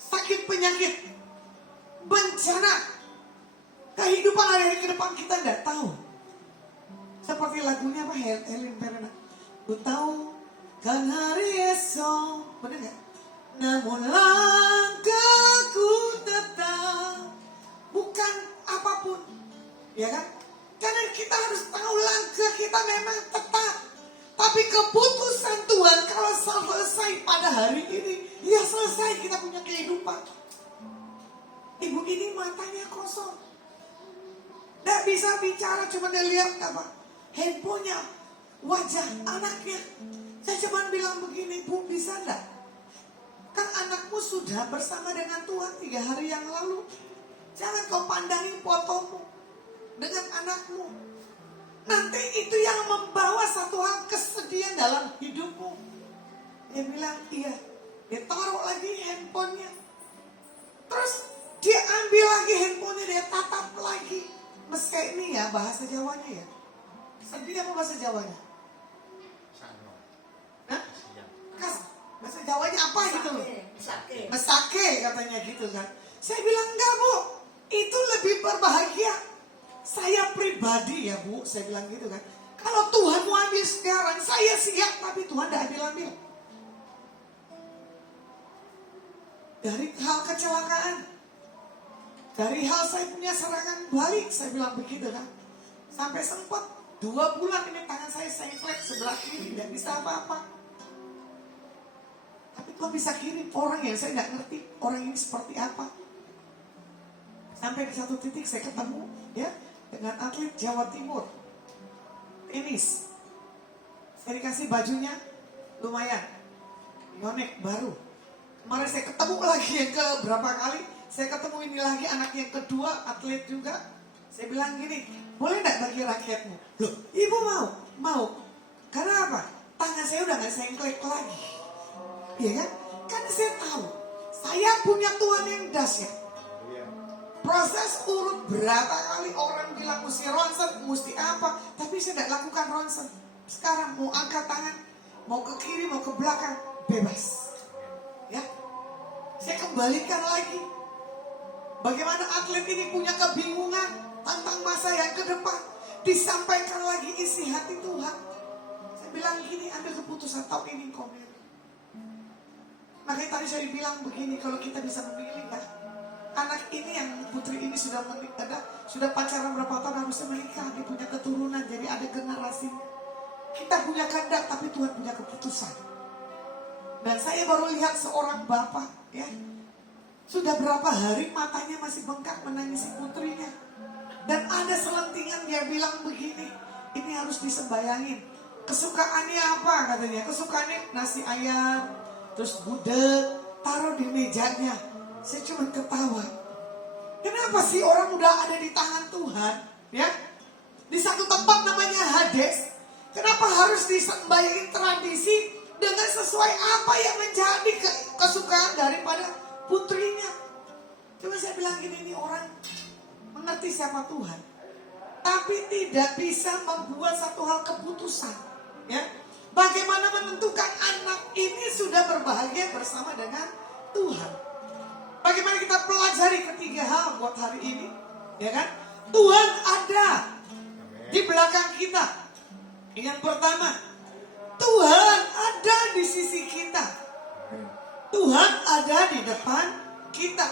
Sakit penyakit. Bencana. Kehidupan hari ke depan kita tidak tahu. Seperti lagunya apa? Helen Perena. Ku tahu kan hari esok. Benar gak? Namun langkahku tetap bukan apapun, ya kan? Karena kita harus tahu langkah kita memang tetap, tapi keputusan Tuhan kalau selesai pada hari ini, ya selesai, kita punya kehidupan. Ibu ini matanya kosong, nggak bisa bicara, cuma dia lihat apa handphonenya, wajah anaknya. Saya cuma bilang begini, Bu, bisa nggak? Kan anakmu sudah bersama dengan Tuhan 3 hari yang lalu. Jangan kau pandangi fotomu dengan anakmu. Nanti itu yang membawa satu hal kesedihan dalam hidupmu. Dia bilang iya. Dia taruh lagi handphonenya. Terus dia ambil lagi handphonenya, dia tatap lagi. Meski ini ya bahasa Jawanya ya. Sedih apa bahasa Jawanya? Hah? Bahasa Jawanya apa gitu loh? Mesake katanya gitu kan. Saya bilang enggak Bu, itu lebih berbahagia. Saya pribadi ya Bu, saya bilang gitu kan. Kalau Tuhan mau ambil sekarang, saya siap, tapi Tuhan tidak ambil. Dari hal kecelakaan, dari hal saya punya serangan balik, saya bilang begitu kan. Sampai sempat 2 bulan ini tangan saya sengklek sebelah kiri, tidak bisa apa-apa. Tapi kok bisa kirim orang yang saya nggak ngerti orang ini seperti apa. Sampai di satu titik saya ketemu ya dengan atlet Jawa Timur tenis. Saya dikasih bajunya lumayan, yonek baru. Kemarin saya ketemu lagi yang ke berapa kali. Saya ketemu ini lagi anak yang kedua atlet juga. Saya bilang gini, boleh nggak bagi rakyatmu? Loh, ibu mau? Mau. Karena apa? Tangan saya udah nggak sengklek lagi. Iya kan? Karena saya tahu saya punya Tuhan yang dahsyat. Proses urut berapa kali orang bilang mesti ronsen, mesti apa, tapi saya tidak lakukan ronsen. Sekarang mau angkat tangan, mau ke kiri, mau ke belakang, bebas. Ya, saya kembalikan lagi. Bagaimana atlet ini punya kebingungan tentang masa yang ke depan, disampaikan lagi isi hati Tuhan. Saya bilang gini, ambil keputusan tahun ini komen. Makanya tadi saya bilang begini, kalau kita bisa memilih kan, anak ini yang putri ini sudah sudah pacaran berapa tahun, harusnya menikah, dia punya keturunan, jadi ada generasi. Kita punya kehendak, tapi Tuhan punya keputusan. Dan saya baru lihat seorang bapak, ya, sudah berapa hari matanya masih bengkak menangisi putrinya. Dan ada selentingan dia bilang begini, ini harus disembayangin. Kesukaannya apa katanya? Kesukaannya nasi ayam, terus gudeg, taruh di mejanya. Saya cuma ketawa. Kenapa sih orang udah ada di tangan Tuhan, ya? Di satu tempat namanya Hades, kenapa harus disembayangin tradisi dengan sesuai apa yang menjadi kesukaan daripada putrinya? Cuma saya bilang gini, ini orang mengerti siapa Tuhan, tapi tidak bisa membuat satu hal keputusan, ya. Bagaimana menentukan anak ini sudah berbahagia bersama dengan Tuhan? Bagaimana kita pelajari ketiga hal buat hari ini, ya kan? Tuhan ada di belakang kita. Yang pertama, Tuhan ada di sisi kita. Tuhan ada di depan kita.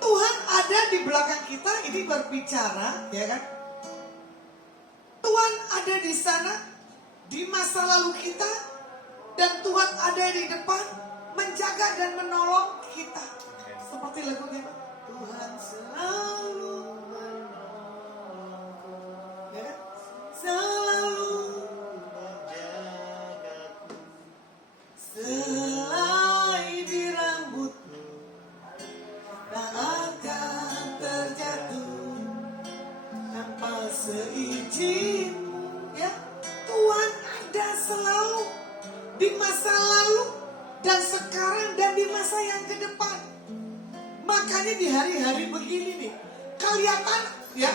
Tuhan ada di belakang kita, ini berbicara, ya kan? Tuhan ada di sana, di masa lalu kita, dan Tuhan ada di depan, menjaga dan menolong kita. Seperti lagunya, Tuhan selalu menolongku, ya kan? Selalu menjagaku, selai di rambutmu tak akan terjatuh tanpa seizinmu, ya. Tuhan ada selalu di masa lalu dan sekarang dan di masa yang ke depan. Makanya di hari-hari begini nih, kelihatan, ya,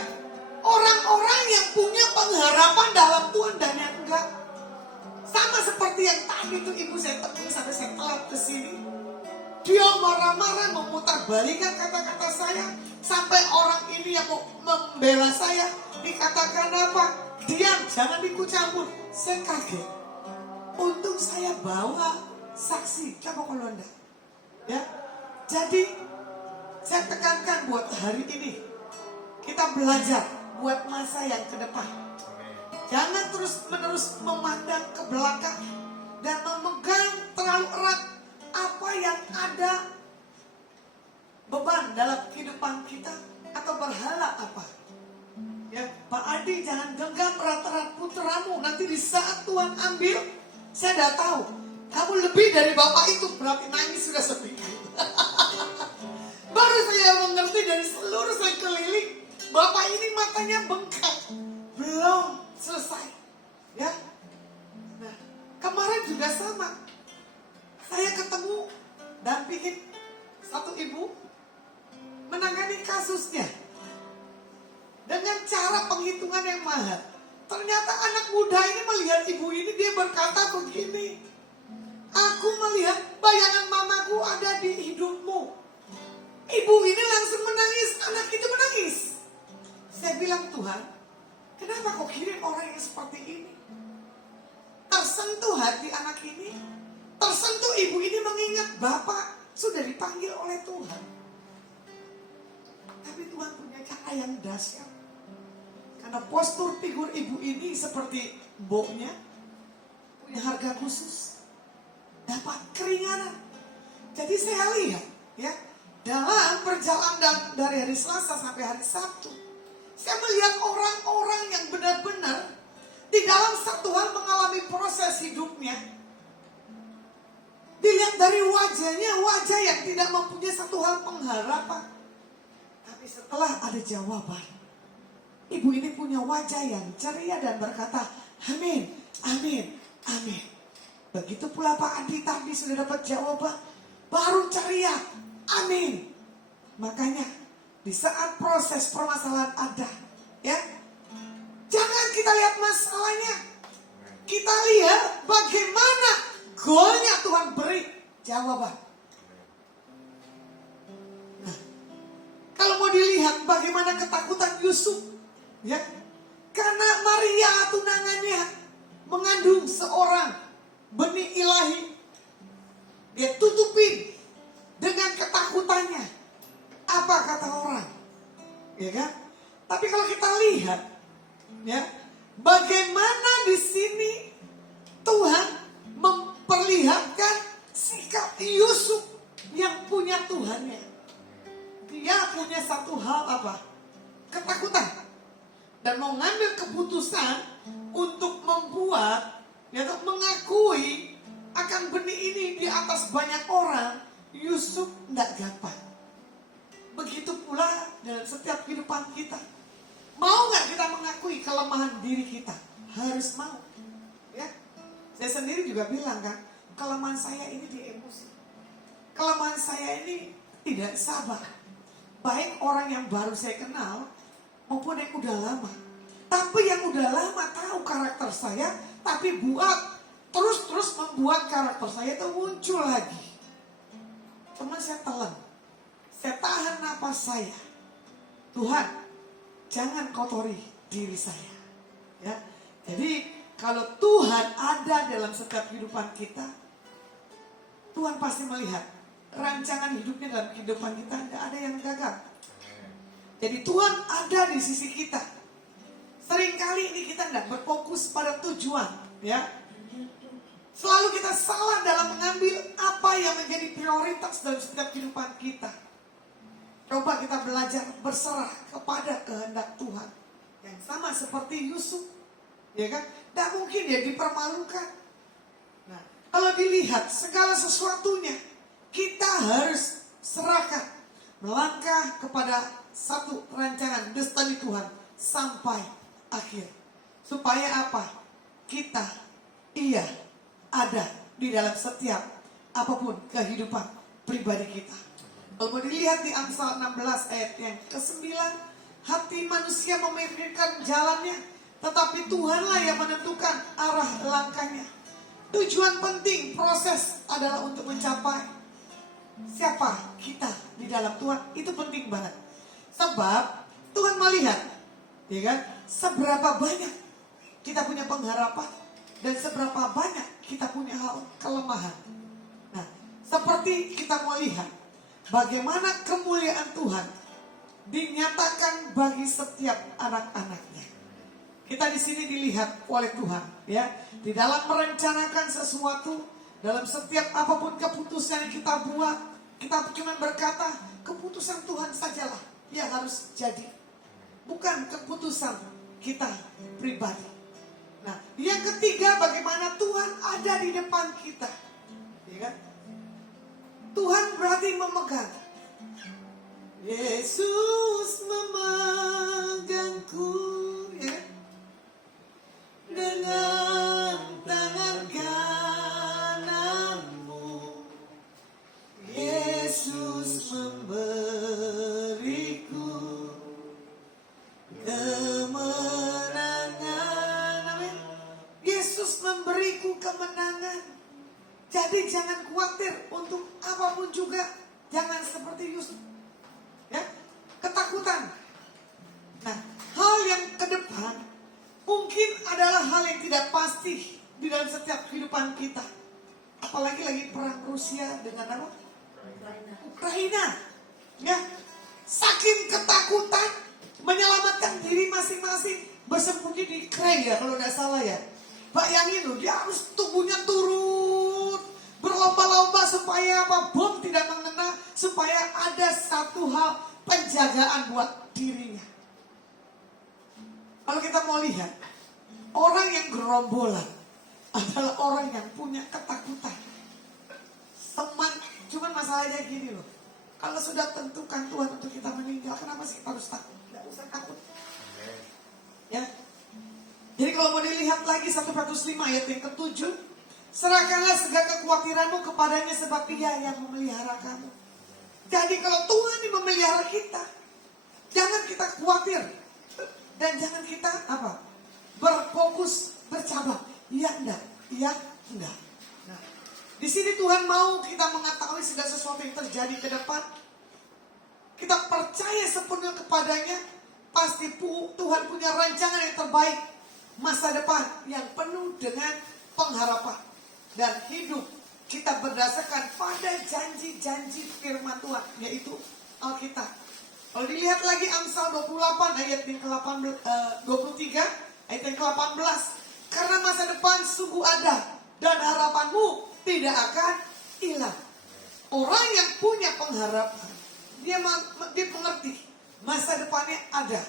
orang-orang yang punya pengharapan dalam Tuhan dan yang enggak. Sama seperti yang tadi tuh ibu saya temui sampai saya telat ke sini. Dia marah-marah memutarbalikkan kata-kata saya, sampai orang ini yang mau membela saya dikatakan apa? Diam, jangan ikut campur. Saya kaget. Untung saya bawa saksi, coba kalau enggak, ya. Jadi saya tekankan buat hari ini, kita belajar buat masa yang ke depan. Jangan terus-menerus memandang ke belakang dan memegang terlalu erat apa yang ada beban dalam kehidupan kita atau berhala apa. Ya, Pak Adi, jangan genggam erat-erat putramu. Nanti di saat Tuhan ambil, saya udah tahu kamu lebih dari bapak itu, berarti nangis sudah seminggu. Baru saya mengerti dari seluruh saya keliling, bapak ini matanya bengkak, belum selesai, ya. Nah, kemarin juga sama, saya ketemu dan bikin satu ibu menangani kasusnya dengan cara penghitungan yang mahal. Ternyata anak muda ini melihat ibu ini, dia berkata begini, aku melihat bayangan mamaku ada di hidupmu. Ibu ini langsung menangis, anak itu menangis. Saya bilang, Tuhan, kenapa kau kirim orang yang seperti ini? Tersentuh hati anak ini, tersentuh ibu ini mengingat bapak sudah dipanggil oleh Tuhan. Tapi Tuhan punya cara yang dahsyat. Karena postur figur ibu ini seperti mboknya, punya harga khusus, dapat keringanan. Jadi saya lihat, ya, dalam perjalanan dari hari Selasa sampai hari Sabtu, saya melihat orang-orang yang benar-benar di dalam satu hal mengalami proses hidupnya. Dilihat dari wajahnya, wajah yang tidak mempunyai satu hal pengharapan. Tapi setelah ada jawaban, ibu ini punya wajah yang ceria dan berkata, amin, amin, amin. Begitu pula Pak Adi tadi sudah dapat jawaban, baru ceria. Amin. Makanya di saat proses permasalahan ada, ya, jangan kita lihat masalahnya, kita lihat bagaimana goalnya Tuhan beri jawaban. Nah, kalau mau dilihat bagaimana ketakutan Yusuf, ya, karena Maria tunangannya mengandung seorang benih ilahi, dia tutupin dengan ketakutannya. Ya, bagaimana di sini Tuhan memperlihatkan sikap Yusuf yang punya Tuhannya. Dia punya satu hal apa? Ketakutan. Dan mau ngambil keputusan untuk membuat, ya, mengakui akan benih ini di atas banyak orang. Yusuf tidak gampang. Begitu pula dalam setiap kehidupan kita. Mau nggak kita mengakui kelemahan diri kita? Harus mau. Ya, saya sendiri juga bilang kan, kelemahan saya ini di emosi. Kelemahan saya ini tidak sabar. Baik orang yang baru saya kenal maupun yang udah lama. Tapi yang udah lama tahu karakter saya, tapi terus membuat karakter saya itu muncul lagi. Teman saya telan. Saya tahan napas saya. Tuhan, jangan kotori diri saya. Ya. Jadi kalau Tuhan ada dalam setiap kehidupan kita, Tuhan pasti melihat rancangan hidupnya dalam kehidupan kita, tidak ada yang gagal. Jadi Tuhan ada di sisi kita. Seringkali ini kita tidak berfokus pada tujuan, ya. Selalu kita salah dalam mengambil apa yang menjadi prioritas dalam setiap kehidupan kita. Coba kita belajar berserah kepada kehendak Tuhan. Yang sama seperti Yusuf, ya kan? Tidak mungkin ya dipermalukan. Nah, kalau dilihat segala sesuatunya, kita harus serahkan, melangkah kepada satu rancangan destiny Tuhan sampai akhir. Supaya apa? Ia ada di dalam setiap apapun kehidupan pribadi kita. Kalau mau dilihat di Amsal 16 ayat yang ke-9, hati manusia memikirkan jalannya, tetapi Tuhanlah yang menentukan arah langkahnya. Tujuan penting proses adalah untuk mencapai siapa kita di dalam Tuhan. Itu penting banget. Sebab Tuhan melihat, ya kan, seberapa banyak kita punya pengharapan dan seberapa banyak kita punya hal kelemahan. Nah, seperti kita mau lihat bagaimana kemuliaan Tuhan dinyatakan bagi setiap anak-anaknya. Kita di sini dilihat oleh Tuhan, ya, di dalam merencanakan sesuatu, dalam setiap apapun keputusan yang kita buat, kita cuma berkata keputusan Tuhan sajalah yang harus jadi, bukan keputusan kita pribadi. Nah, yang ketiga, bagaimana Tuhan ada di depan kita, ya kan? Tuhan berarti memegang. Yesus memegangku, ya, dengan tangan kananmu. Yesus memberiku kemenangan. Amin. Yesus memberiku kemenangan. Jadi jangan khawatir untuk apapun juga. Jangan seperti Yusuf, ya, ketakutan. Nah, hal yang ke depan mungkin adalah hal yang tidak pasti di dalam setiap kehidupan kita. Apalagi lagi perang Rusia dengan apa? Ukraina. Ya, saking ketakutan menyelamatkan diri masing-masing bersembunyi di Ukraina, ya, kalau nggak salah ya. Bayangin loh, dia harus tubuhnya turun berlomba-lomba supaya apa? Bom tidak mengena, supaya ada satu hal penjagaan buat dirinya. Kalau kita mau lihat, orang yang gerombolan adalah orang yang punya ketakutan. Cuman masalahnya gini loh. Kalau sudah tentukan Tuhan untuk kita meninggal, kenapa sih kita harus takut? Tidak usah takut. Ya. Jadi kalau mau dilihat lagi 1 Petrus 5 ayat yang ke-7, serahkanlah segala kekhawatiranmu kepadanya sebab Dia yang memelihara kamu. Jadi kalau Tuhan yang memelihara kita, jangan kita khawatir. Dan jangan kita apa? Berfokus, bercabang. Iya enggak, iya enggak. Nah, di sini Tuhan mau kita mengetahui segala sesuatu yang terjadi ke depan. Kita percaya sepenuhnya kepadanya. Pasti Tuhan punya rancangan yang terbaik. Masa depan yang penuh dengan pengharapan. Dan hidup kita berdasarkan pada janji-janji firman Tuhan. Yaitu Alkitab. Kalau dilihat lagi Amsal 28 ayat yang ke-23, Ayat yang ke-18. Karena masa depan sungguh ada dan harapanmu tidak akan hilang. Orang yang punya pengharapan, dia mengerti masa depannya ada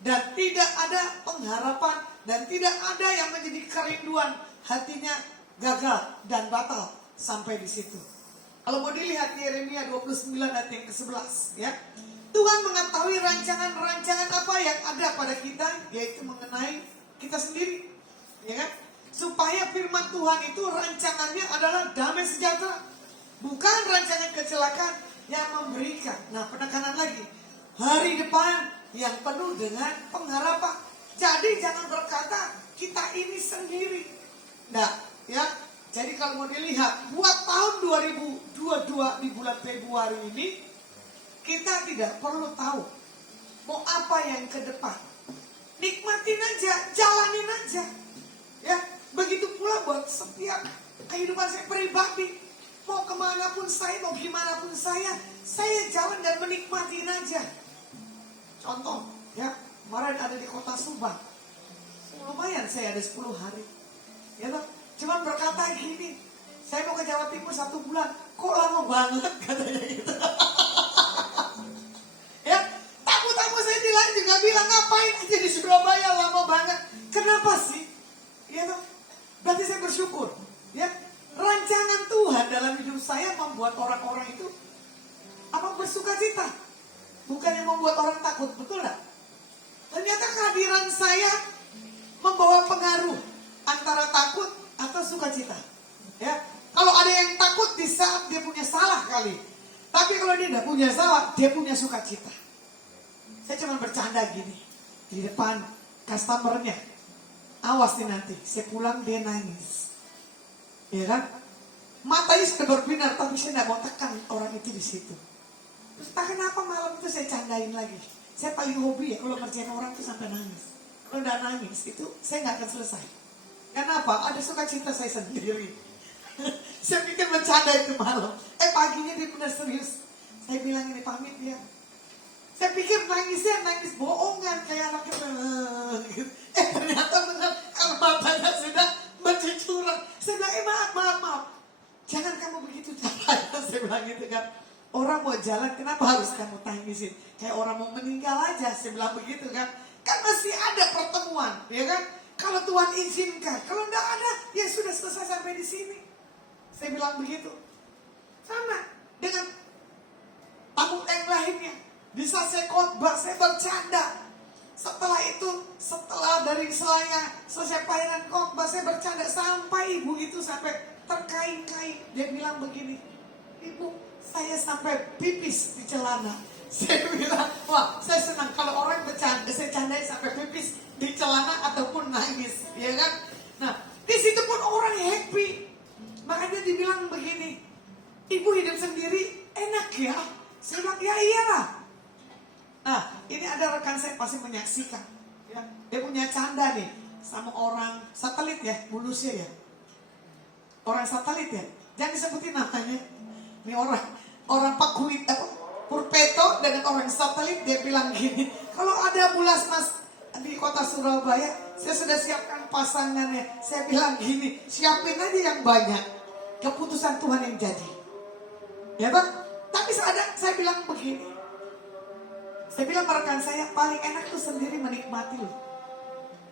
dan tidak ada pengharapan dan tidak ada yang menjadi kerinduan hatinya gagal dan batal sampai di situ. Kalau mau dilihat Yeremia 29 ayat yang ke-11 ya. Tuhan mengetahui rancangan-rancangan apa yang ada pada kita, yaitu mengenai kita sendiri, ya kan? Supaya firman Tuhan itu rancangannya adalah damai sejahtera, bukan rancangan kecelakaan yang memberikan. Nah, penekanan lagi, hari depan yang penuh dengan pengharapan. Jadi jangan berkata kita ini sendiri. Nah, ya. Jadi kalau mau dilihat buat tahun 2022 di bulan Februari ini, kita tidak perlu tahu mau apa yang ke depan. Nikmatin aja, jalanin aja. Ya, begitu pula buat setiap kehidupan saya pribadi. Mau kemanapun saya, mau gimana pun saya jalan dan menikmatin aja. Contoh, ya, kemarin ada di kota Subang. Lumayan saya ada 10 hari. Ya toh, cuman berkata gini, saya mau ke Jawa Timur 1 bulan, kok lama banget katanya gitu. Ya, tamu-tamu saya di lain juga bilang ngapain aja di Surabaya lama banget. Kenapa sih? Ya toh, berarti saya bersyukur. Ya, rancangan Tuhan dalam hidup saya membuat orang-orang itu bersuka cita, bukan yang membuat orang takut, betul nggak? Ternyata kehadiran saya membawa pengaruh antara takut atau sukacita. Ya, kalau ada yang takut di saat dia punya salah kali, tapi kalau dia tidak punya salah, dia punya sukacita. Saya cuma bercanda gini di depan customernya, awas nih nanti, saya pulang dia nangis, ya kan? Matanya sudah berbinar, tapi saya tidak mau tekan orang itu di situ. Terus tak kenapa malam itu saya candain lagi. Saya paling hobi ya kalau ngerjain orang itu sampai nangis. Kalau udah nangis itu saya nggak akan selesai. Kenapa? Ada sukacita saya sendiri. Saya pikir bercanda itu malam. Paginya dia benar serius. Saya bilang ini pamit ya. Saya pikir nangisnya nangis bohongan kayak anak kecil. Ternyata benar kalau matanya sudah bercucuran. Saya bilang maaf. Jangan kamu begitu caranya. Saya bilang gitu kan. Orang mau jalan kenapa harus kamu tangisin? Kayak orang mau meninggal aja. Saya bilang begitu kan. Kan masih ada pertemuan, ya kan? Kalau Tuhan izinkan, kalau enggak ada, ya sudah selesai sampai di sini. Saya bilang begitu. Sama dengan tamu yang lainnya. Bisa saya khotbah, saya bercanda. Setelah itu, setelah dari saya selesai pelayanan khotbah, saya bercanda sampai ibu itu sampai terkaing-kaing. Dia bilang begini, ibu, saya sampai pipis di celana. Saya bilang, wah saya senang kalau orang bercanda, saya candai sampai pipis di celana ataupun nangis, ya kan? Nah, di situ pun orang happy. Makanya dibilang begini, ibu hidup sendiri enak ya? Saya bilang, ya iyalah. Nah, ini ada rekan saya pasti menyaksikan, ya. Dia punya canda nih sama orang satelit ya, mulusnya ya. Orang satelit ya, jangan disebutin namanya. Ini orang Pak Kulit Purpeto dengan orang satelit, dia bilang gini, kalau ada Bulasmas di kota Surabaya, saya sudah siapkan pasangannya. Saya bilang gini, siapin aja yang banyak, keputusan Tuhan yang jadi, ya Pak. Tapi saya bilang begini, saya bilang rekan saya paling enak tuh sendiri menikmati loh,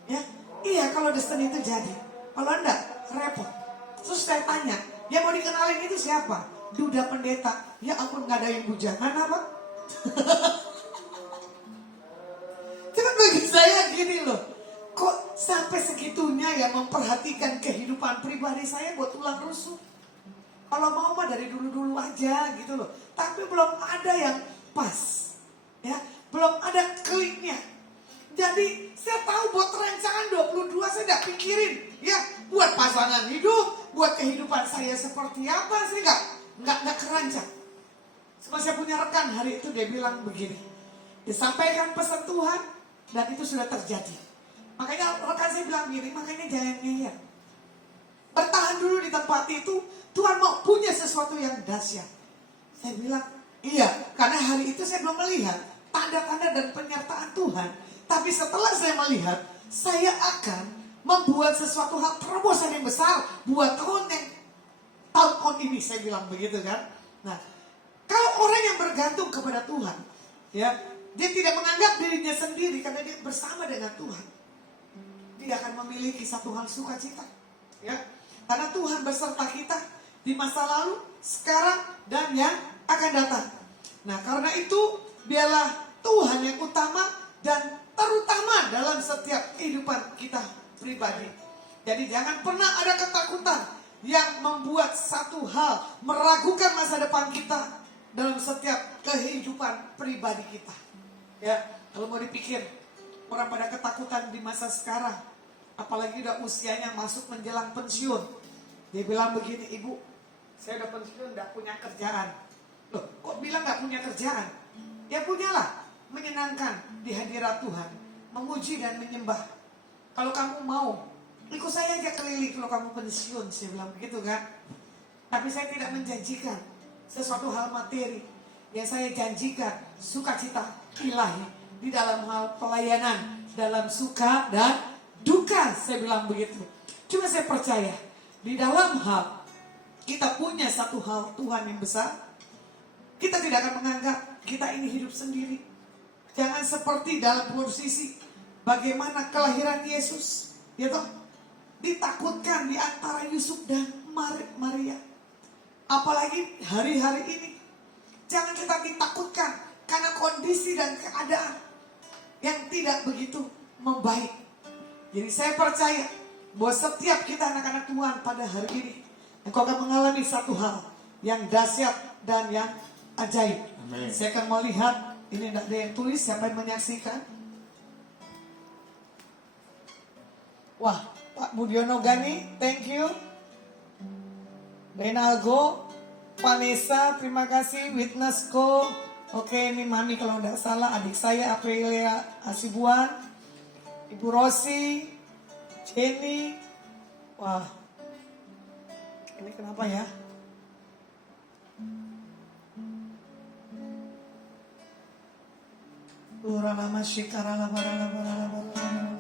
ya. Iya kalau destiny itu jadi, kalau enggak repot. Terus saya tanya, yang mau dikenalin itu siapa? Duda pendeta. Ya ampun, gak ada yang bujangan apa? Cuma bagi saya gini loh, kok sampai segitunya ya memperhatikan kehidupan pribadi saya buat tulang rusuk. Kalau mau mah dari dulu-dulu aja gitu loh. Tapi belum ada yang pas, ya, belum ada kliknya. Jadi saya tahu buat rancangan 22 saya udah pikirin, ya, buat pasangan hidup, buat kehidupan saya seperti apa sih, nggak kerancang. Cuma saya punya rekan hari itu dia bilang begini, disampaikan pesan Tuhan dan itu sudah terjadi. Makanya rekan saya bilang begini, makanya jangan ngeyel. Bertahan dulu di tempat itu, Tuhan mau punya sesuatu yang dahsyat. Saya bilang, iya, karena hari itu saya belum melihat tanda-tanda dan penyertaan Tuhan. Tapi setelah saya melihat, saya akan membuat sesuatu hal terobosan yang besar buat tahun ini, saya bilang begitu kan. Nah, kalau orang yang bergantung kepada Tuhan, ya, dia tidak menganggap dirinya sendiri karena dia bersama dengan Tuhan. Dia akan memiliki satu hal sukacita, ya, karena Tuhan beserta kita di masa lalu, sekarang, dan yang akan datang. Nah, karena itu biarlah Tuhan yang utama dan terutama dalam setiap kehidupan kita pribadi. Jadi jangan pernah ada ketakutan yang membuat satu hal meragukan masa depan kita dalam setiap kehidupan pribadi kita. Ya, kalau mau dipikir, orang pada ketakutan di masa sekarang, apalagi udah usianya masuk menjelang pensiun. Dia bilang begini, ibu, saya udah pensiun, udah punya kerjaan. Loh, kok bilang gak punya kerjaan? Ya punyalah, menyenangkan di hadirat Tuhan, memuji dan menyembah. Kalau kamu mau, ikut saya aja keliling kalau kamu pensiun, saya bilang begitu kan. Tapi saya tidak menjanjikan sesuatu hal materi. Yang saya janjikan sukacita ilahi di dalam hal pelayanan, dalam suka dan duka, saya bilang begitu. Cuma saya percaya di dalam hal kita punya satu hal Tuhan yang besar, kita tidak akan menganggap kita ini hidup sendiri. Jangan seperti dalam posisi bagaimana kelahiran Yesus, ya toh, ditakutkan di antara Yusuf dan Maria. Apalagi hari-hari ini, jangan kita ditakutkan karena kondisi dan keadaan yang tidak begitu membaik. Jadi saya percaya bahwa setiap kita anak-anak Tuhan pada hari ini, engkau akan mengalami satu hal yang dahsyat dan yang ajaib. Amen. Saya akan melihat, ini tidak ada yang tulis, siapa yang menyaksikan? Wah, Pak Budiono Gani, thank you. Renalgo, Vanessa, terima kasih. Witnessco, oke, ini Mami kalau tidak salah, adik saya Aprilia Asibuan, Ibu Rosi, Jenny. Wah, ini kenapa ya? Uralama Shikarala Barala Barala Barala.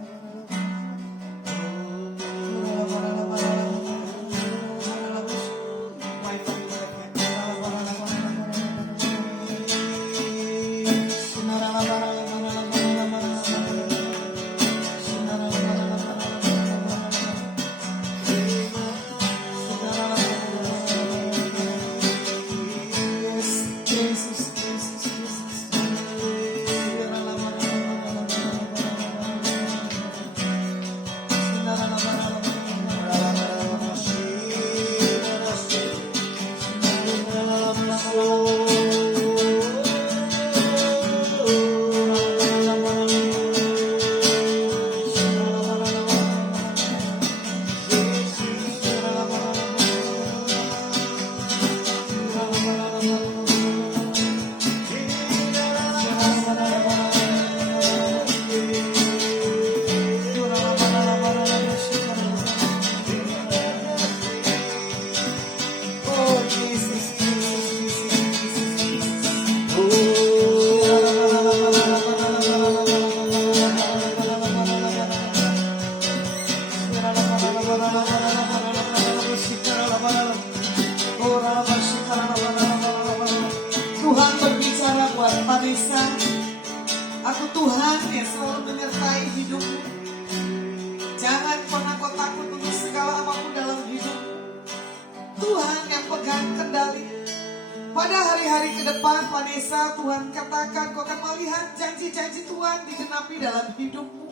Tuhan berbicara buat Vanessa, aku Tuhan yang selalu menyertai hidupmu. Jangan pernah kau takut untuk segala apapun dalam hidup. Tuhan yang pegang kendali. Pada hari-hari ke depan Vanessa, Tuhan katakan kau akan melihat janji-janji Tuhan digenapi dalam hidupmu.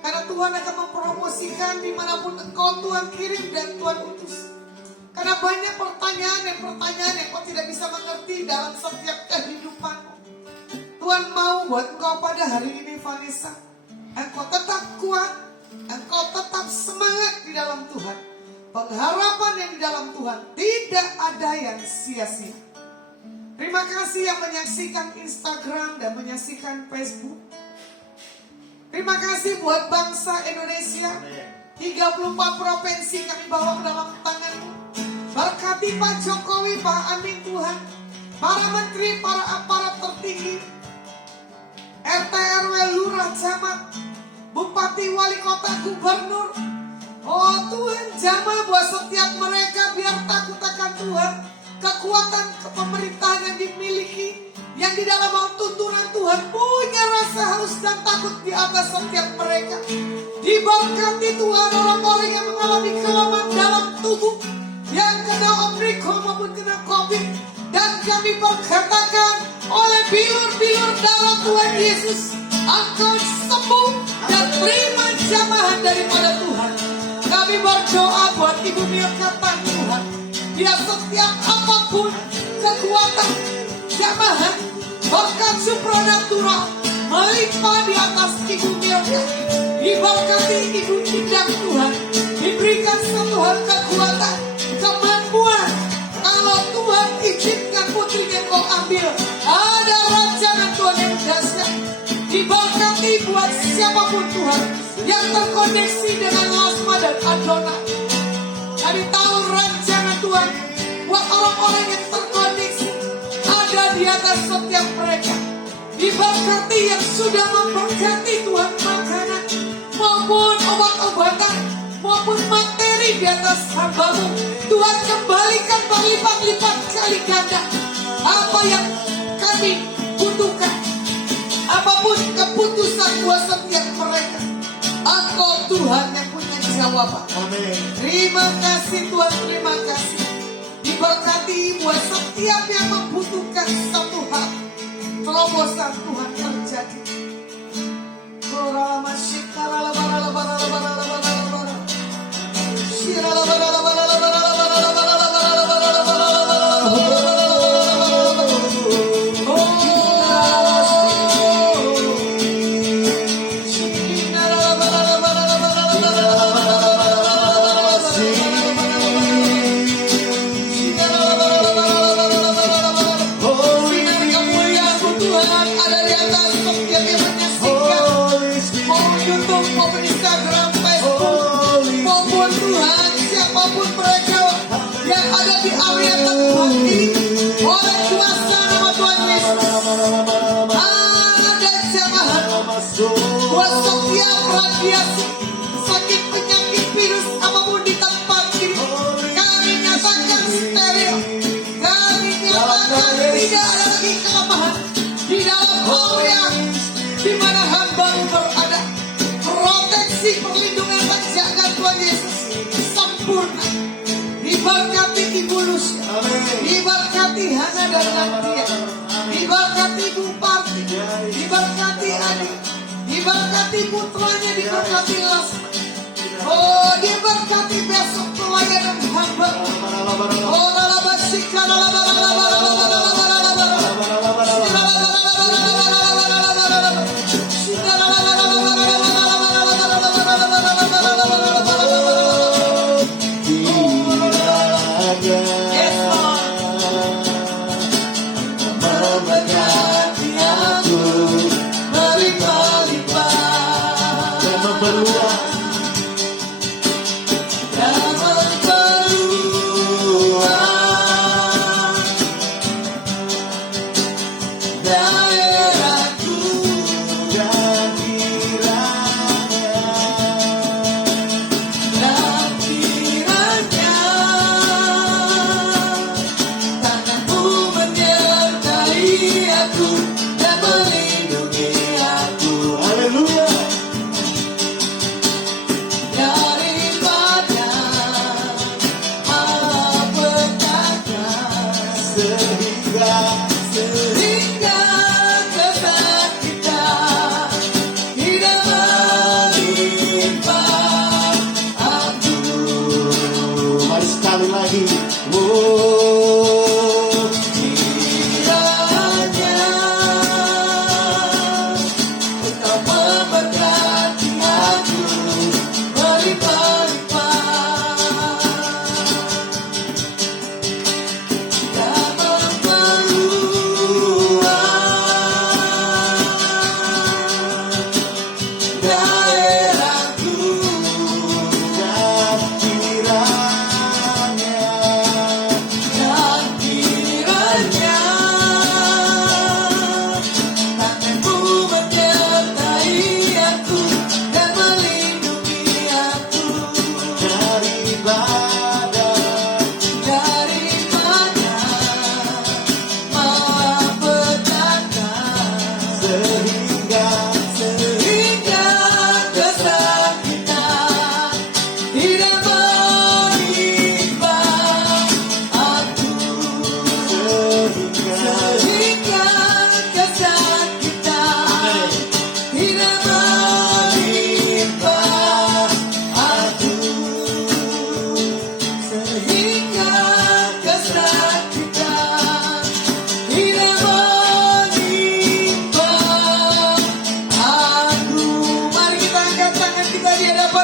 Karena Tuhan akan mempromosikan dimanapun engkau Tuhan kirim dan Tuhan utus. Karena banyak pertanyaan yang kau tidak bisa mengerti dalam setiap kehidupanmu. Tuhan mau buat engkau pada hari ini Vanessa, engkau tetap kuat, engkau tetap semangat di dalam Tuhan. Pengharapan yang di dalam Tuhan tidak ada yang sia-sia. Terima kasih yang menyaksikan Instagram dan menyaksikan Facebook. Terima kasih buat bangsa Indonesia. 34 provinsi kami bawa ke dalam tangan-Mu. Berkati Pak Jokowi, Pak Amin Tuhan. Para menteri, para aparat tertinggi, RT RW, lurah, camat. bupati, wali kota, gubernur. Oh Tuhan, jamah buat setiap mereka biar takut akan Tuhan. Kekuatan kepemerintahan yang dimiliki, yang di dalam mau tuntunan Tuhan, punya rasa haus dan takut di atas setiap mereka. Diberkati Tuhan orang-orang yang mengalami kelemahan dalam tubuh, yang kena Omikron maupun kena Covid. Dan kami berkatakan oleh bilur-bilur darah Tuhan Yesus, Engkau sembuh dan terima jamahan daripada Tuhan. Kami berdoa buat Ibu Milka Tuhan, biar setiap apapun kekuatan jamahan berkat supranatural melimpah di atas Ibu Milka. Diberkati Ibu Tidang Tuhan, diberikan satu hal kekuatan, kemampuan. Kalau Tuhan izinkan putrinya kau ambil, ada rancangan Tuhan yang dahsyat. Diberkati buat siapapun Tuhan yang terkoneksi dengan Lasma dan Adona. Kami tahu rancangan Tuhan buat orang-orang yang terkoneksi ada di atas setiap mereka. Diberkati yang sudah memberkati Tuhan makanan maupun obat-obatan maupun materi di atas hamba-Mu. Tuhan kembalikan berlipat-lipat kali ganda apa yang kami butuhkan. Apapun keputusan buat setiap mereka, Engkau Tuhan yang punya jawaban. Amin. Terima kasih Tuhan, terima kasih. Diberkati buat setiap yang membutuhkan satu hal, terobosan Tuhan terjadi. Siapapun mereka yang ada di area tempat ini, oleh kuasa nama Tuhan Yesus, ada jamahan buat setiap radiasi, sakit, penyakit, virus apapun di tempat ini. Kami nyatakan steril, kami nyatakan tidak ada lagi kelemahan di dalam area di mana hamba-Mu berada. Proteksi, perlindungan, penjagaan Tuhan Yesus sempurna. Diberkati Ibu Lucia, diberkati Hana dan Nadia, diberkati Bu Parti, diberkati Adi, diberkati putranya, diberkati Lasma. Oh, diberkati besok pelayanan hamba. Oh,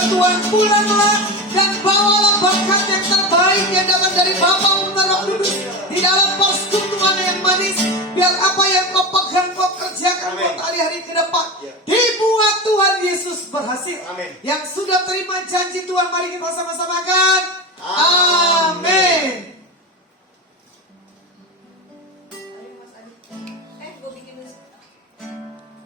Tuhan, pulanglah dan bawalah berkat yang terbaik yang datang dari Bapa dan Roh Kudus di dalam persekutuan yang manis. Biar apa yang kau pegang, kau kerjakan buat hari-hari ke depan dibuat Tuhan Yesus berhasil. Amin. Yang sudah terima janji Tuhan, mari kita sama-sama